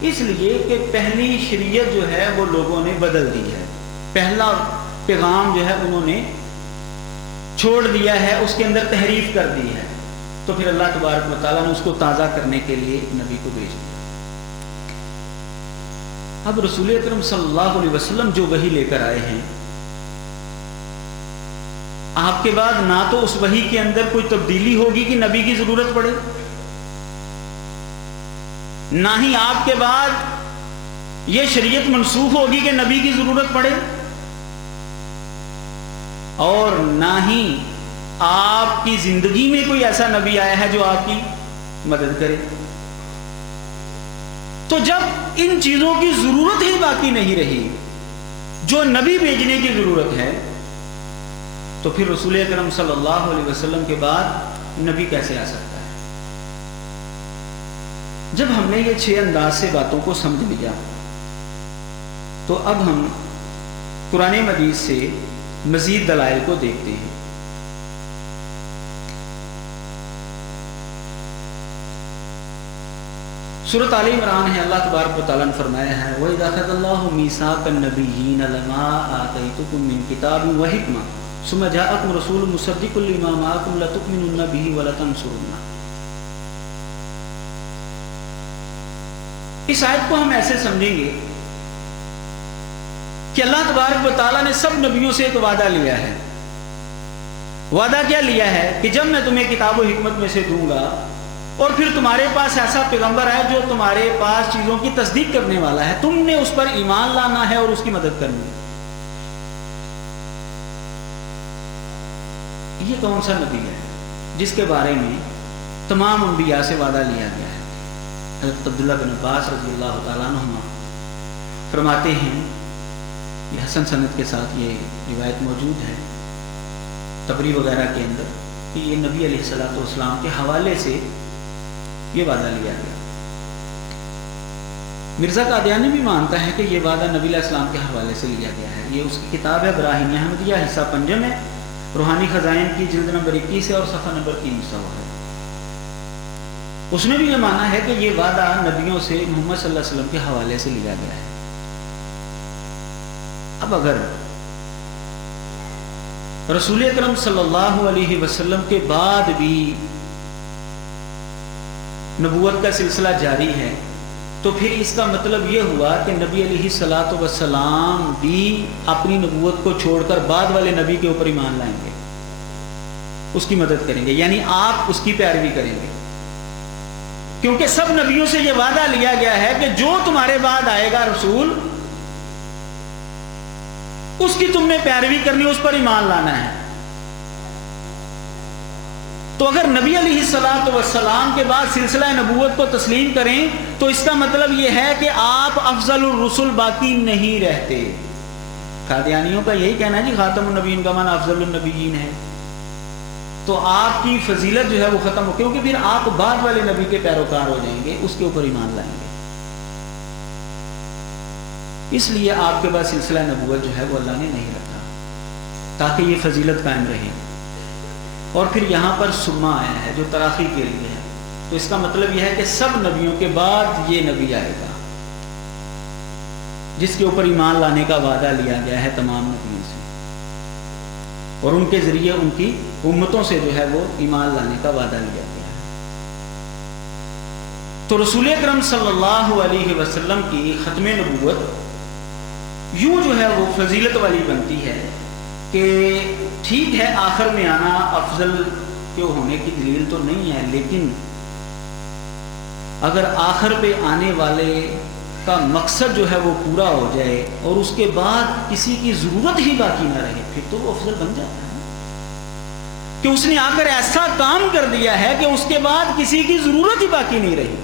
اس لیے کہ پہلی شریعت جو ہے وہ لوگوں نے بدل دی ہے، پہلا پیغام جو ہے انہوں نے چھوڑ دیا ہے، اس کے اندر تحریف کر دی ہے، تو پھر اللہ تبارک و تعالیٰ نے اس کو تازہ کرنے کے لیے نبی کو بھیج دیا۔ اب رسول اکرم صلی اللہ علیہ وسلم جو وحی لے کر آئے ہیں، آپ کے بعد نہ تو اس وحی کے اندر کوئی تبدیلی ہوگی کہ نبی کی ضرورت پڑے، نہ ہی آپ کے بعد یہ شریعت منسوخ ہوگی کہ نبی کی ضرورت پڑے، اور نہ ہی آپ کی زندگی میں کوئی ایسا نبی آیا ہے جو آپ کی مدد کرے۔ تو جب ان چیزوں کی ضرورت ہی باقی نہیں رہی جو نبی بھیجنے کی ضرورت ہے، تو پھر رسول اکرم صلی اللہ علیہ وسلم کے بعد نبی کیسے آ سکتا ہے؟ جب ہم نے یہ 6 انداز سے باتوں کو سمجھ لیا تو اب ہم قرآن مجید سے مزید دلائل کو دیکھتے ہیں۔ سورۃ آل عمران ہے، اللہ تبارک و تعالیٰ نے فرمایا ہے وَإِذَا أَخَذَ اللَّهُ مِيثَاقَ النَّبِيِّينَ لَمَا آتَيْتُكُم مِّن كِتَابٍ وَحِكْمَةٍ ثُمَّ جَاءَكُمْ رَسُولٌ مُصَدِّقٌ لِّمَا مَعَكُمْ لَتُؤْمِنُنَّ بِهِ وَلَتَنصُرُنَّهُ۔ اس آیت کو ہم ایسے سمجھیں گے کہ اللہ تبارک و تعالیٰ نے سب نبیوں سے ایک وعدہ لیا ہے۔ وعدہ کیا لیا ہے؟ کہ جب میں تمہیں کتاب و حکمت میں سے دوں گا اور پھر تمہارے پاس ایسا پیغمبر ہے جو تمہارے پاس چیزوں کی تصدیق کرنے والا ہے، تم نے اس پر ایمان لانا ہے اور اس کی مدد کرنی ہے۔ یہ کون سا نبی ہے جس کے بارے میں تمام انبیاء سے وعدہ لیا گیا ہے؟ حضرت عبداللہ بن عباس رضی اللہ تعالیٰ عنہما فرماتے ہیں، یہ حسن سند کے ساتھ یہ روایت موجود ہے طبری وغیرہ کے اندر، کہ یہ نبی علیہ الصلوۃ والسلام کے حوالے سے یہ وعدہ لیا گیا۔ مرزا قادیانی بھی مانتا ہے کہ یہ وعدہ نبی علیہ السلام کے حوالے سے لیا گیا ہے۔ یہ اس کی کتاب ہے براہین احمدیہ، حصہ پنجم ہے، روحانی خزائن کی جلد نمبر 21 ہے اور صفحہ نمبر 300 ہے۔ اس نے بھی یہ مانا ہے کہ یہ وعدہ نبیوں سے محمد صلی اللہ علیہ وسلم کے حوالے سے لیا گیا ہے۔ اب اگر رسول اکرم صلی اللہ علیہ وسلم کے بعد بھی نبوت کا سلسلہ جاری ہے تو پھر اس کا مطلب یہ ہوا کہ نبی علیہ الصلوۃ والسلام بھی اپنی نبوت کو چھوڑ کر بعد والے نبی کے اوپر ایمان لائیں گے، اس کی مدد کریں گے، یعنی آپ اس کی پیروی کریں گے، کیونکہ سب نبیوں سے یہ وعدہ لیا گیا ہے کہ جو تمہارے بعد آئے گا رسول، اس کی تم نے پیروی کرنی، اس پر ایمان لانا ہے۔ تو اگر نبی علیہ الصلوۃ والسلام کے بعد سلسلہ نبوت کو تسلیم کریں تو اس کا مطلب یہ ہے کہ آپ افضل الرسل باقی نہیں رہتے۔ قادیانیوں کا یہی کہنا ہے جی خاتم النبیین کا معنی افضل النبیین ہے، تو آپ کی فضیلت جو ہے وہ ختم ہو، کیونکہ پھر آپ بعد والے نبی کے پیروکار ہو جائیں گے، اس کے اوپر ایمان لائیں گے۔ اس لیے آپ کے بعد سلسلہ نبوت جو ہے وہ اللہ نے نہیں رکھا تاکہ یہ فضیلت قائم رہے۔ اور پھر یہاں پر سما آیا ہے جو تراخی کے لیے ہے، تو اس کا مطلب یہ ہے کہ سب نبیوں کے بعد یہ نبی آئے گا جس کے اوپر ایمان لانے کا وعدہ لیا گیا ہے تمام نبیوں سے، اور ان کے ذریعے ان کی امتوں سے جو ہے وہ ایمان لانے کا وعدہ لیا گیا ہے۔ تو رسول اکرم صلی اللہ علیہ وسلم کی ختم نبوت یوں جو ہے وہ فضیلت والی بنتی ہے کہ ٹھیک ہے آخر میں آنا افضل کے ہونے کی دلیل تو نہیں ہے، لیکن اگر آخر پہ آنے والے کا مقصد جو ہے وہ پورا ہو جائے اور اس کے بعد کسی کی ضرورت ہی باقی نہ رہے، پھر تو وہ افضل بن جاتا ہے کہ اس نے آ کر ایسا کام کر دیا ہے کہ اس کے بعد کسی کی ضرورت ہی باقی نہیں رہی،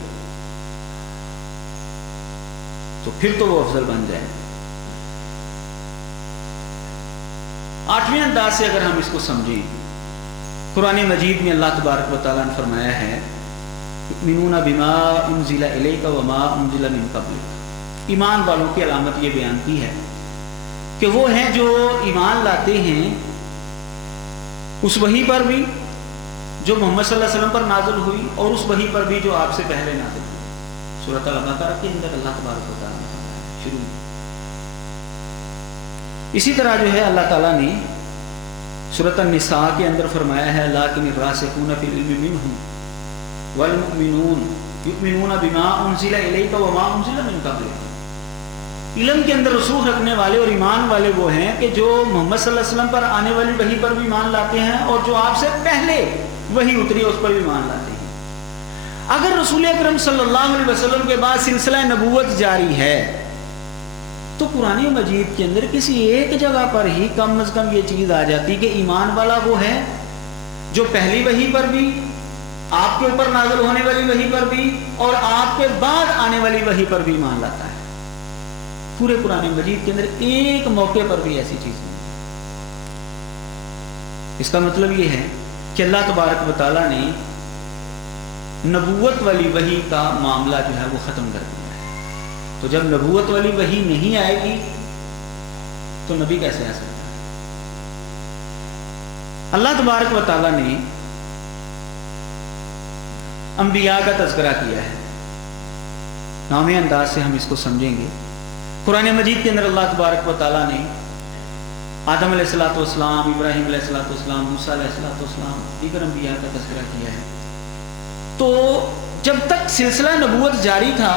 تو پھر تو وہ افضل بن جائے۔ 8ویں انداز سے اگر ہم اس کو سمجھیں، قرآن مجید میں اللہ تبارک و تعالیٰ نے فرمایا ہے یؤمنون بما انزل الیک وما انزل من قبلک، ایمان والوں کی علامت یہ بیان کی ہے کہ وہ ہیں جو ایمان لاتے ہیں اس وحی پر بھی جو محمد صلی اللہ علیہ وسلم پر نازل ہوئی اور اس وحی پر بھی جو آپ سے پہلے نازل ہوئی۔ سورۃ البقرہ کے اندر اللہ تبارک و تعالیٰ نے فرمایا شروع میں۔ اسی طرح جو ہے اللہ تعالیٰ نے سورۃ النساء کے اندر فرمایا ہے لیکن الراسخون فی العلم منہم والمؤمنون یؤمنون بما انزل الیک وما انزل من قبلک، علم کے اندر رسوخ رکھنے والے اور ایمان والے وہ ہیں کہ جو محمد صلی اللہ علیہ وسلم پر آنے والی وحی پر بھی ایمان لاتے ہیں اور جو آپ سے پہلے وحی اتری اس پر بھی ایمان لاتے ہیں۔ اگر رسول اکرم صلی اللہ علیہ وسلم کے بعد سلسلہ نبوت جاری ہے تو قرآن مجید کے اندر کسی ایک جگہ پر ہی کم از کم یہ چیز آ جاتی کہ ایمان والا وہ ہے جو پہلی وحی پر بھی آپ کے اوپر نازل ہونے والی وحی پر بھی اور آپ کے بعد آنے والی وحی پر بھی ایمان لاتا ہے. پورے قرآن مجید کے اندر ایک موقع پر بھی ایسی چیز نہیں. اس کا مطلب یہ ہے کہ اللہ تبارک و تعالیٰ نے نبوت والی وحی کا معاملہ جو ہے وہ ختم کر دیا ہے. تو جب نبوت والی وحی نہیں آئے گی تو نبی کیسے آ سکتا ہے؟ اللہ تبارک و تعالیٰ نے انبیاء کا تذکرہ کیا ہے. نامے انداز سے ہم اس کو سمجھیں گے. قرآن مجید کے اندر اللہ تبارک و تعالیٰ نے آدم علیہ الصلوۃ والسلام، ابراہیم علیہ الصلوۃ والسلام، موسیٰ علیہ الصلوۃ والسلام، دیگر انبیاء کا تذکرہ کیا ہے. تو جب تک سلسلہ نبوت جاری تھا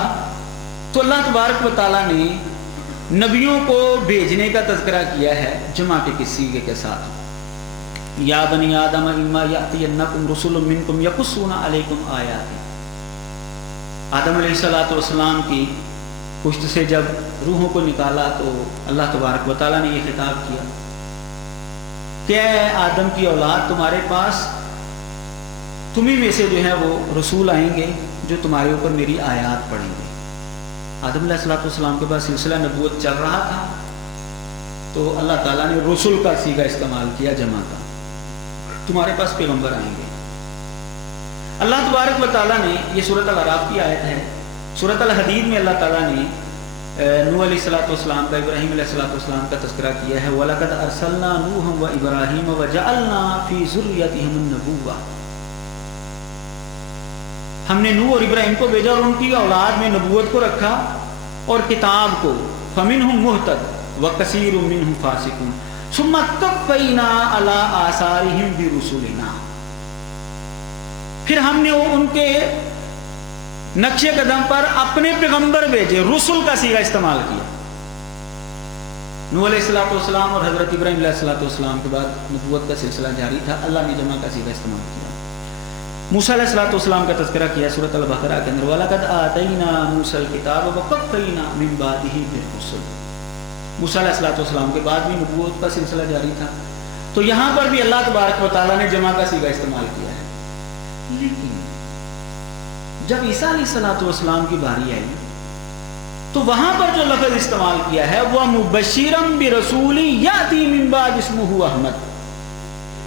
تو اللہ تبارک و تعالیٰ نے نبیوں کو بھیجنے کا تذکرہ کیا ہے جمع کے کسی کے ساتھ. یا بنی آدم اما یأتینکم رسل منکم یقصون علیکم آیاتی. آدم علیہ الصلوۃ والسلام کی پشت سے جب روحوں کو نکالا تو اللہ تبارک و تعالیٰ نے یہ خطاب کیا کہ اے آدم کی اولاد، تمہارے پاس تمہیں میں سے جو ہے وہ رسول آئیں گے جو تمہارے اوپر میری آیات پڑھیں گے. آدم علیہ الصلوۃ والسلام کے بعد سلسلہ نبوت چل رہا تھا تو اللہ تعالیٰ نے رسول کا صیغہ استعمال کیا جمع کا. تمہارے پاس پیغمبر آئیں گے. اللہ تبارک و تعالیٰ نے، یہ سورۃ الاعراف کی آیت ہے، سورۃ الحدید میں اللہ تعالیٰ نے نوح علیہ الصلوۃ والسلام کا، ابراہیم علیہ الصلوۃ والسلام کا تذکرہ کیا ہے. وَلَقَدْ أَرْسَلْنَا نُوحًا وَإِبْرَاهِيمَ وَجَعَلْنَا فِي ذُرِّيَّتِهِمُ النُّبُوَّةَ. ہم نے نوح اور ابراہیم کو بھیجا اور ان کی اولاد میں نبوت کو رکھا اور کتاب کو. فَمِنْهُمْ مُهْتَدٌ وَكَثِيرٌ مِّنْهُمْ فَاسِقُونَ ثُمَّ قَفَّيْنَا عَلَىٰ آثَارِهِمْ بِرُسُلِنَا. پھر ہم نے ان کے نقش قدم پر اپنے پیغمبر بھیجے. رسول کا صیغہ استعمال کیا. نوح علیہ الصلوۃ والسلام اور حضرت ابراہیم علیہ الصلوۃ والسلام کے بعد نبوت کا سلسلہ جاری تھا. اللہ نے جمع کا صیغہ استعمال کیا. موسیٰ علیہ الصلوۃ والسلام کا تذکرہ کیا سورۃ البقرہ کے اندر. وَلَقَدْ آتَيْنَا مُوسَى الْكِتَابَ وَقَفَّيْنَا مِن بَعْدِهِ بِالرُّسُلِ. موسیٰ علیہ الصلوۃ والسلام کے بعد بھی نبوت کا سلسلہ جاری تھا. تو یہاں پر بھی اللہ تبارک و تعالیٰ نے جمع کا صیغہ استعمال کیا ہے. لیکن جب عیسیٰ علیہ الصلوۃ والسلام کی باری آئی تو وہاں پر جو لفظ استعمال کیا ہے وہ مبشرم برسول یاتی من بعد اسمہ احمد،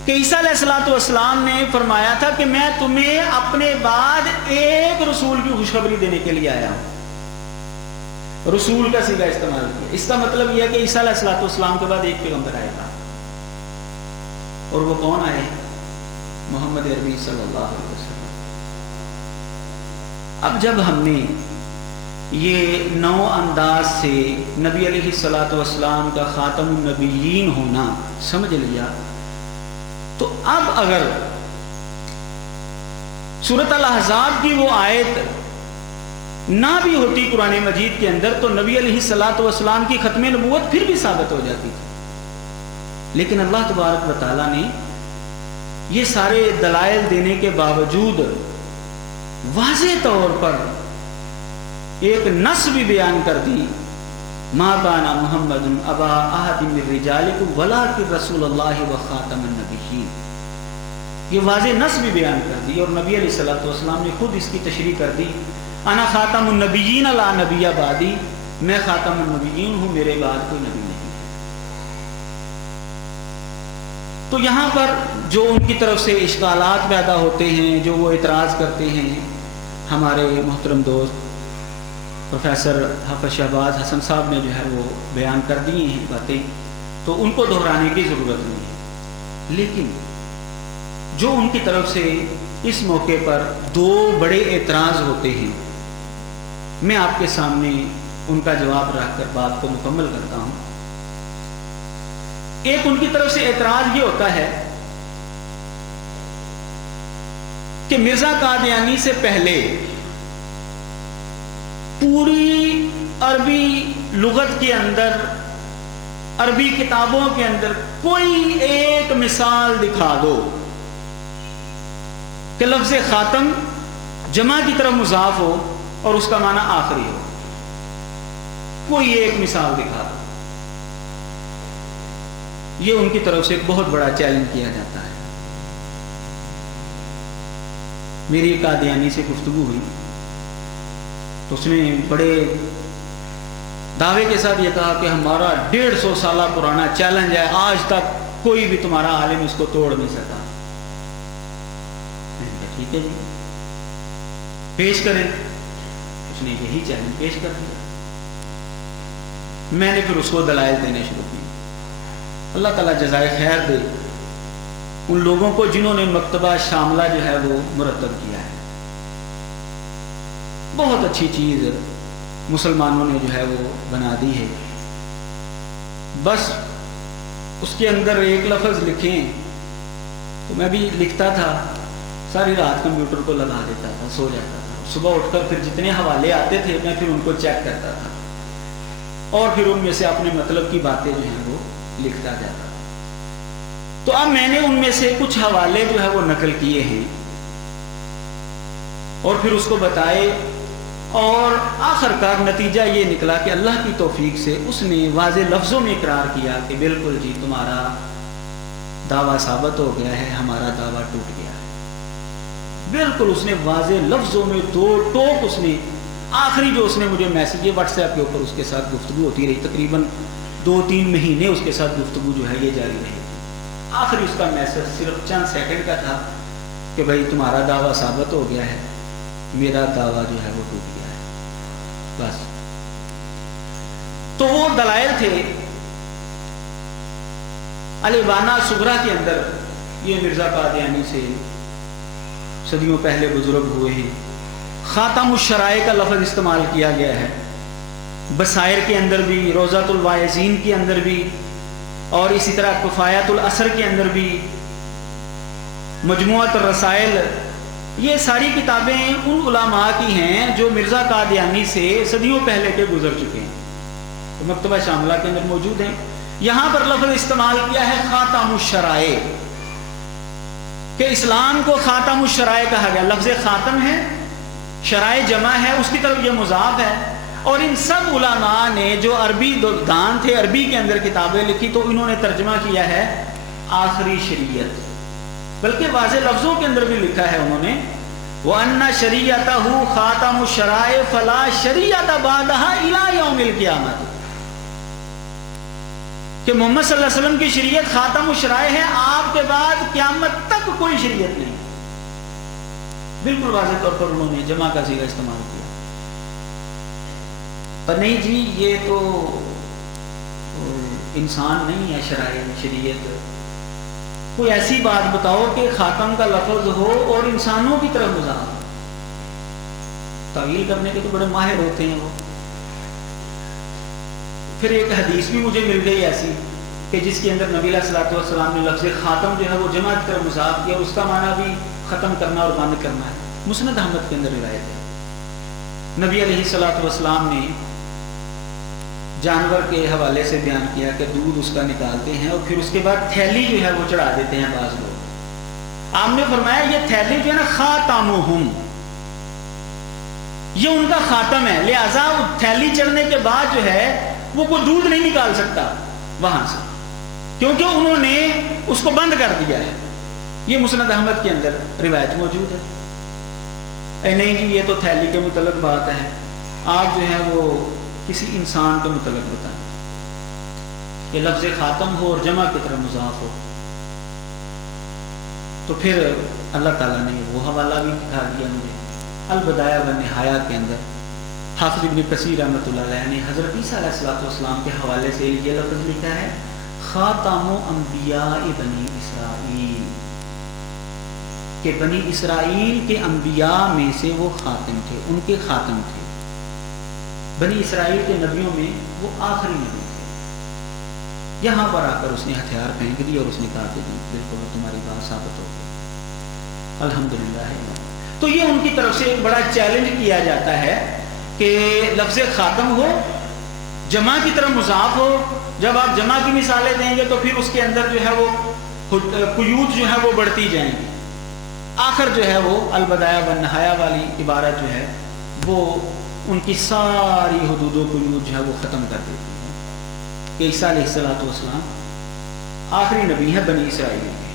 کہ عیسیٰ علیہ الصلوۃ والسلام نے فرمایا تھا کہ میں تمہیں اپنے بعد ایک رسول کی خوشخبری دینے کے لیے آیا ہوں. رسول کا صیغہ استعمال کیا. اس کا مطلب یہ ہے کہ عیسیٰ علیہ الصلوۃ والسلام کے بعد ایک پیغمبر آئے گا. اور وہ کون آئے؟ محمد عربی صلی اللہ علیہ وسلم. اب جب ہم نے یہ نو انداز سے نبی علیہ الصلوۃ والسلام کا خاتم النبیین ہونا سمجھ لیا تو اب اگر سورۃ الاحزاب کی وہ آیت نہ بھی ہوتی قرآن مجید کے اندر تو نبی علیہ الصلوۃ والسلام کی ختم نبوت پھر بھی ثابت ہو جاتی تھی. لیکن اللہ تبارک و تعالیٰ نے یہ سارے دلائل دینے کے باوجود واضح طور پر ایک نص بھی بیان کر دی. ما کان محمد ابا احد من رجالکم ولکن رسول اللہ وخاتم النبیین. یہ واضح نص بھی بیان کر دی اور نبی علیہ الصلوۃ والسلام نے خود اس کی تشریح کر دی. انا خاتم النبیین لا نبی بعدی، میں خاتم النبیین ہوں، میرے بعد کوئی نبی نہیں. تو یہاں پر جو ان کی طرف سے اشکالات پیدا ہوتے ہیں، جو وہ اعتراض کرتے ہیں، ہمارے محترم دوست پروفیسر حافظ شہباز حسن صاحب نے جو ہے وہ بیان کر دی ہیں باتیں، تو ان کو دہرانے کی ضرورت نہیں ہے. لیکن جو ان کی طرف سے اس موقع پر دو بڑے اعتراض ہوتے ہیں، میں آپ کے سامنے ان کا جواب رکھ کر بات کو مکمل کرتا ہوں. ایک ان کی طرف سے اعتراض یہ ہوتا ہے کہ مرزا قادیانی سے پہلے پوری عربی لغت کے اندر، عربی کتابوں کے اندر کوئی ایک مثال دکھا دو کہ لفظ خاتم جمع کی طرف مضاف ہو اور اس کا معنی آخری ہو. کوئی ایک مثال دکھا دو. یہ ان کی طرف سے ایک بہت بڑا چیلنج کیا جاتا ہے. میری ایک قادیانی سے گفتگو ہوئی تو اس نے بڑے دعوے کے ساتھ یہ کہا کہ ہمارا 150 سالہ پرانا چیلنج ہے، آج تک کوئی بھی تمہارا عالم اس کو توڑ نہیں سکا۔ میں نے کہا ٹھیک ہے جی، پیش کریں۔ اس نے یہی چیلنج پیش کر دیا۔ میں نے پھر اس کو دلائل دینے شروع کی۔ اللہ تعالیٰ جزائے خیر دے ان لوگوں کو جنہوں نے مکتبہ شاملہ جو ہے وہ مرتب کیا ہے۔ بہت اچھی چیز مسلمانوں نے جو ہے وہ بنا دی ہے۔ بس اس کے اندر ایک لفظ لکھیں تو میں بھی لکھتا تھا، ساری رات کمپیوٹر کو لگا دیتا تھا، سو جاتا تھا، صبح اٹھ کر پھر جتنے حوالے آتے تھے میں پھر ان کو چیک کرتا تھا اور پھر ان میں سے اپنے مطلب کی باتیں جو ہیں وہ لکھتا جاتا تھا۔ تو اب میں نے ان میں سے کچھ حوالے جو ہے وہ نقل کیے ہیں اور پھر اس کو بتائے، اور آخر کار نتیجہ یہ نکلا کہ اللہ کی توفیق سے اس نے واضح لفظوں میں اقرار کیا کہ بالکل جی تمہارا دعویٰ ثابت ہو گیا ہے، ہمارا دعویٰ ٹوٹ گیا ہے۔ بالکل اس نے واضح لفظوں میں دو ٹوک اس نے آخری جو اس نے مجھے میسیج یہ واٹس ایپ کے اوپر اس کے ساتھ گفتگو ہوتی رہی، تقریباً 2-3 مہینے اس کے ساتھ گفتگو جو ہے یہ جاری رہی۔ آخری اس کا میسیج صرف چند سیکنڈ کا تھا کہ بھائی تمہارا دعویٰ ثابت ہو گیا ہے، میرا دعویٰ جو ہے وہ ٹوٹ گیا ہے، بس۔ تو وہ دلائل تھے الابانہ صغریٰ کے اندر، یہ مرزا قادیانی سے صدیوں پہلے بزرگ ہوئے ہیں۔ خاتم الشرائع کا لفظ استعمال کیا گیا ہے، بصائر کے اندر بھی، روضۃ الواعظین کے اندر بھی، اور اسی طرح کفایۃ الاثر کے اندر بھی، مجموعۃ الرسائل، یہ ساری کتابیں ان علماء کی ہیں جو مرزا قادیانی سے صدیوں پہلے کے گزر چکے ہیں، تو مکتبہ شاملہ کے اندر موجود ہیں۔ یہاں پر لفظ استعمال کیا ہے خاتم الشرائع، کہ اسلام کو خاتم الشرائع کہا گیا۔ لفظ خاتم ہے، شرائع جمع ہے، اس کی طرف یہ مضاف ہے۔ اور ان سب علماء نے جو عربی دان تھے، عربی کے اندر کتابیں لکھی، تو انہوں نے ترجمہ کیا ہے آخری شریعت، بلکہ واضح لفظوں کے اندر بھی لکھا ہے انہوں نے وَأَنَّ شَرِيَّتَهُ خَاتَمُ الشَّرَائِعِ فَلَا شَرِيَّةَ بَعْدَهَا إِلَىٰ يَوْمِ الْقِيَامَةِ، کہ محمد صلی اللہ علیہ وسلم کی شریعت خاتم الشرائع ہے، آپ کے بعد قیامت تک کوئی شریعت نہیں۔ بالکل واضح طور پر انہوں نے جمع کا صیغہ استعمال کیا۔ پر نہیں جی یہ تو انسان نہیں ہے شرائع شریعت، کوئی ایسی بات بتاؤ کہ خاتم کا لفظ ہو اور انسانوں کی طرف مضاف ہو۔ تعویل کرنے کے تو بڑے ماہر ہوتے ہیں وہ۔ پھر ایک حدیث بھی مجھے مل گئی ایسی کہ جس کے اندر نبی علیہ الصلوۃ والسلام نے لفظ خاتم جو ہے وہ جمع کی طرف مضاف کیا، اس کا معنی بھی ختم کرنا اور بند کرنا ہے۔ مسند احمد کے اندر روایت ہے، نبی علیہ الصلوۃ والسلام نے جانور کے حوالے سے بیان کیا کہ دودھ اس کا نکالتے ہیں اور پھر اس کے بعد تھیلی جو ہے وہ چڑھا دیتے ہیں بعض لوگ۔ آپ نے فرمایا یہ تھیلی جو ہے نا خاتمہم، یہ ان کا خاتم ہے، لہذا تھیلی چڑھنے کے بعد جو ہے وہ کوئی دودھ نہیں نکال سکتا وہاں سے، کیونکہ انہوں نے اس کو بند کر دیا ہے۔ یہ مسند احمد کے اندر روایت موجود ہے۔ اے نہیں جی یہ تو تھیلی کے متعلق بات ہے، آپ جو ہے وہ کسی انسان کے متعلق بتائیں کہ لفظ خاتم ہو اور جمع کی طرف مضاف ہو۔ تو پھر اللہ تعالیٰ نے وہ حوالہ بھی دکھا دیا مجھے، البدایہ و نہایہ کے اندر حافظ ابن کثیر رحمۃ اللہ علیہ نے حضرت عیسیٰ علیہ السلام کے حوالے سے یہ لفظ لکھا ہے خاتم انبیاء بنی اسرائیل، کہ بنی اسرائیل کے انبیاء میں سے وہ خاتم تھے، ان کے خاتم تھے، بنی اسرائیل کے نبیوں میں وہ آخری نبی تھے۔ یہاں پر آ کر اس نے ہتھیار پھینک دی اور اس نے کہا کہ جی بالکل تمہاری بات ثابت ہو گئی، الحمدللہ ہے۔ تو یہ ان کی طرف سے ایک بڑا چیلنج کیا جاتا ہے کہ لفظ خاتم ہو، جمع کی طرف مضاف ہو۔ جب آپ جمع کی مثالیں دیں گے تو پھر اس کے اندر جو ہے وہ قیود جو ہے وہ بڑھتی جائیں گی، آخر جو ہے وہ البدایہ والنہایہ والی عبارت جو ہے وہ ان کی ساری حدود و قیود جو ہے وہ ختم کر دیتی ہے کہ عیسیٰ علیہ السلام آخری نبی ہے بنی اسرائیل کے۔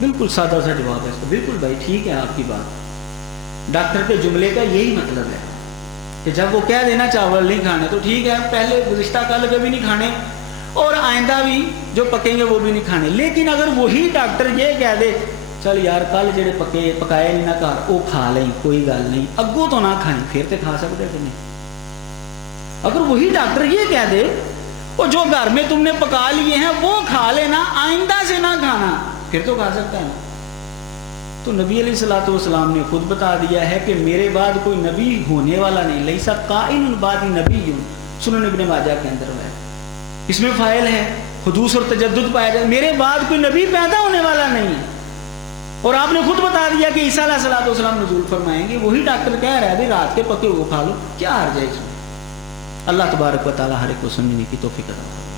بالکل سادہ سا جواب ہے اس کا. بالکل بھائی ٹھیک ہے آپ کی بات. ڈاکٹر کے جملے کا یہی مطلب ہے کہ جب وہ کہہ دینا چاول نہیں کھانے تو ٹھیک ہے، پہلے گزشتہ کل کے بھی نہیں کھانے اور آئندہ بھی جو پکیں گے وہ بھی نہیں کھانے. لیکن اگر وہی ڈاکٹر یہ کہہ دے چل یار کل جڑے پکائے نہیں نہ گھر وہ کھا لیں کوئی گل نہیں، اگوں تو نہ کھائیں، پھر تو کھا سکتے کہ نہیں. اگر وہی ڈاکٹر یہ کہہ دے وہ جو گھر میں تم نے پکا لیے ہیں وہ کھا لینا، آئندہ سے نہ کھانا، پھر تو کھا سکتا ہے. تو نبی علیہ الصلوۃ والسلام نے خود بتا دیا ہے کہ میرے بعد کوئی نبی ہونے والا نہیں. لیسا قائم بعدی نبی، سنن ابن ماجہ کے اندر ہے، اس میں فاعل ہے، حدوث اور تجدد پایا جائے. میرے بعد کوئی نبی پیدا ہونے والا نہیں ہے. اور آپ نے خود بتا دیا کہ عیسیٰ علیہ الصلوۃ والسلام نزول فرمائیں گے. وہی ڈاکٹر کہہ رہا ہے بھائی رات کے پکے وہ کھا لو، کیا حرج ہے اس میں. اللہ تبارک و تعالی ہر ایک کو سمجھنے کی توفیق عطا فرمائے.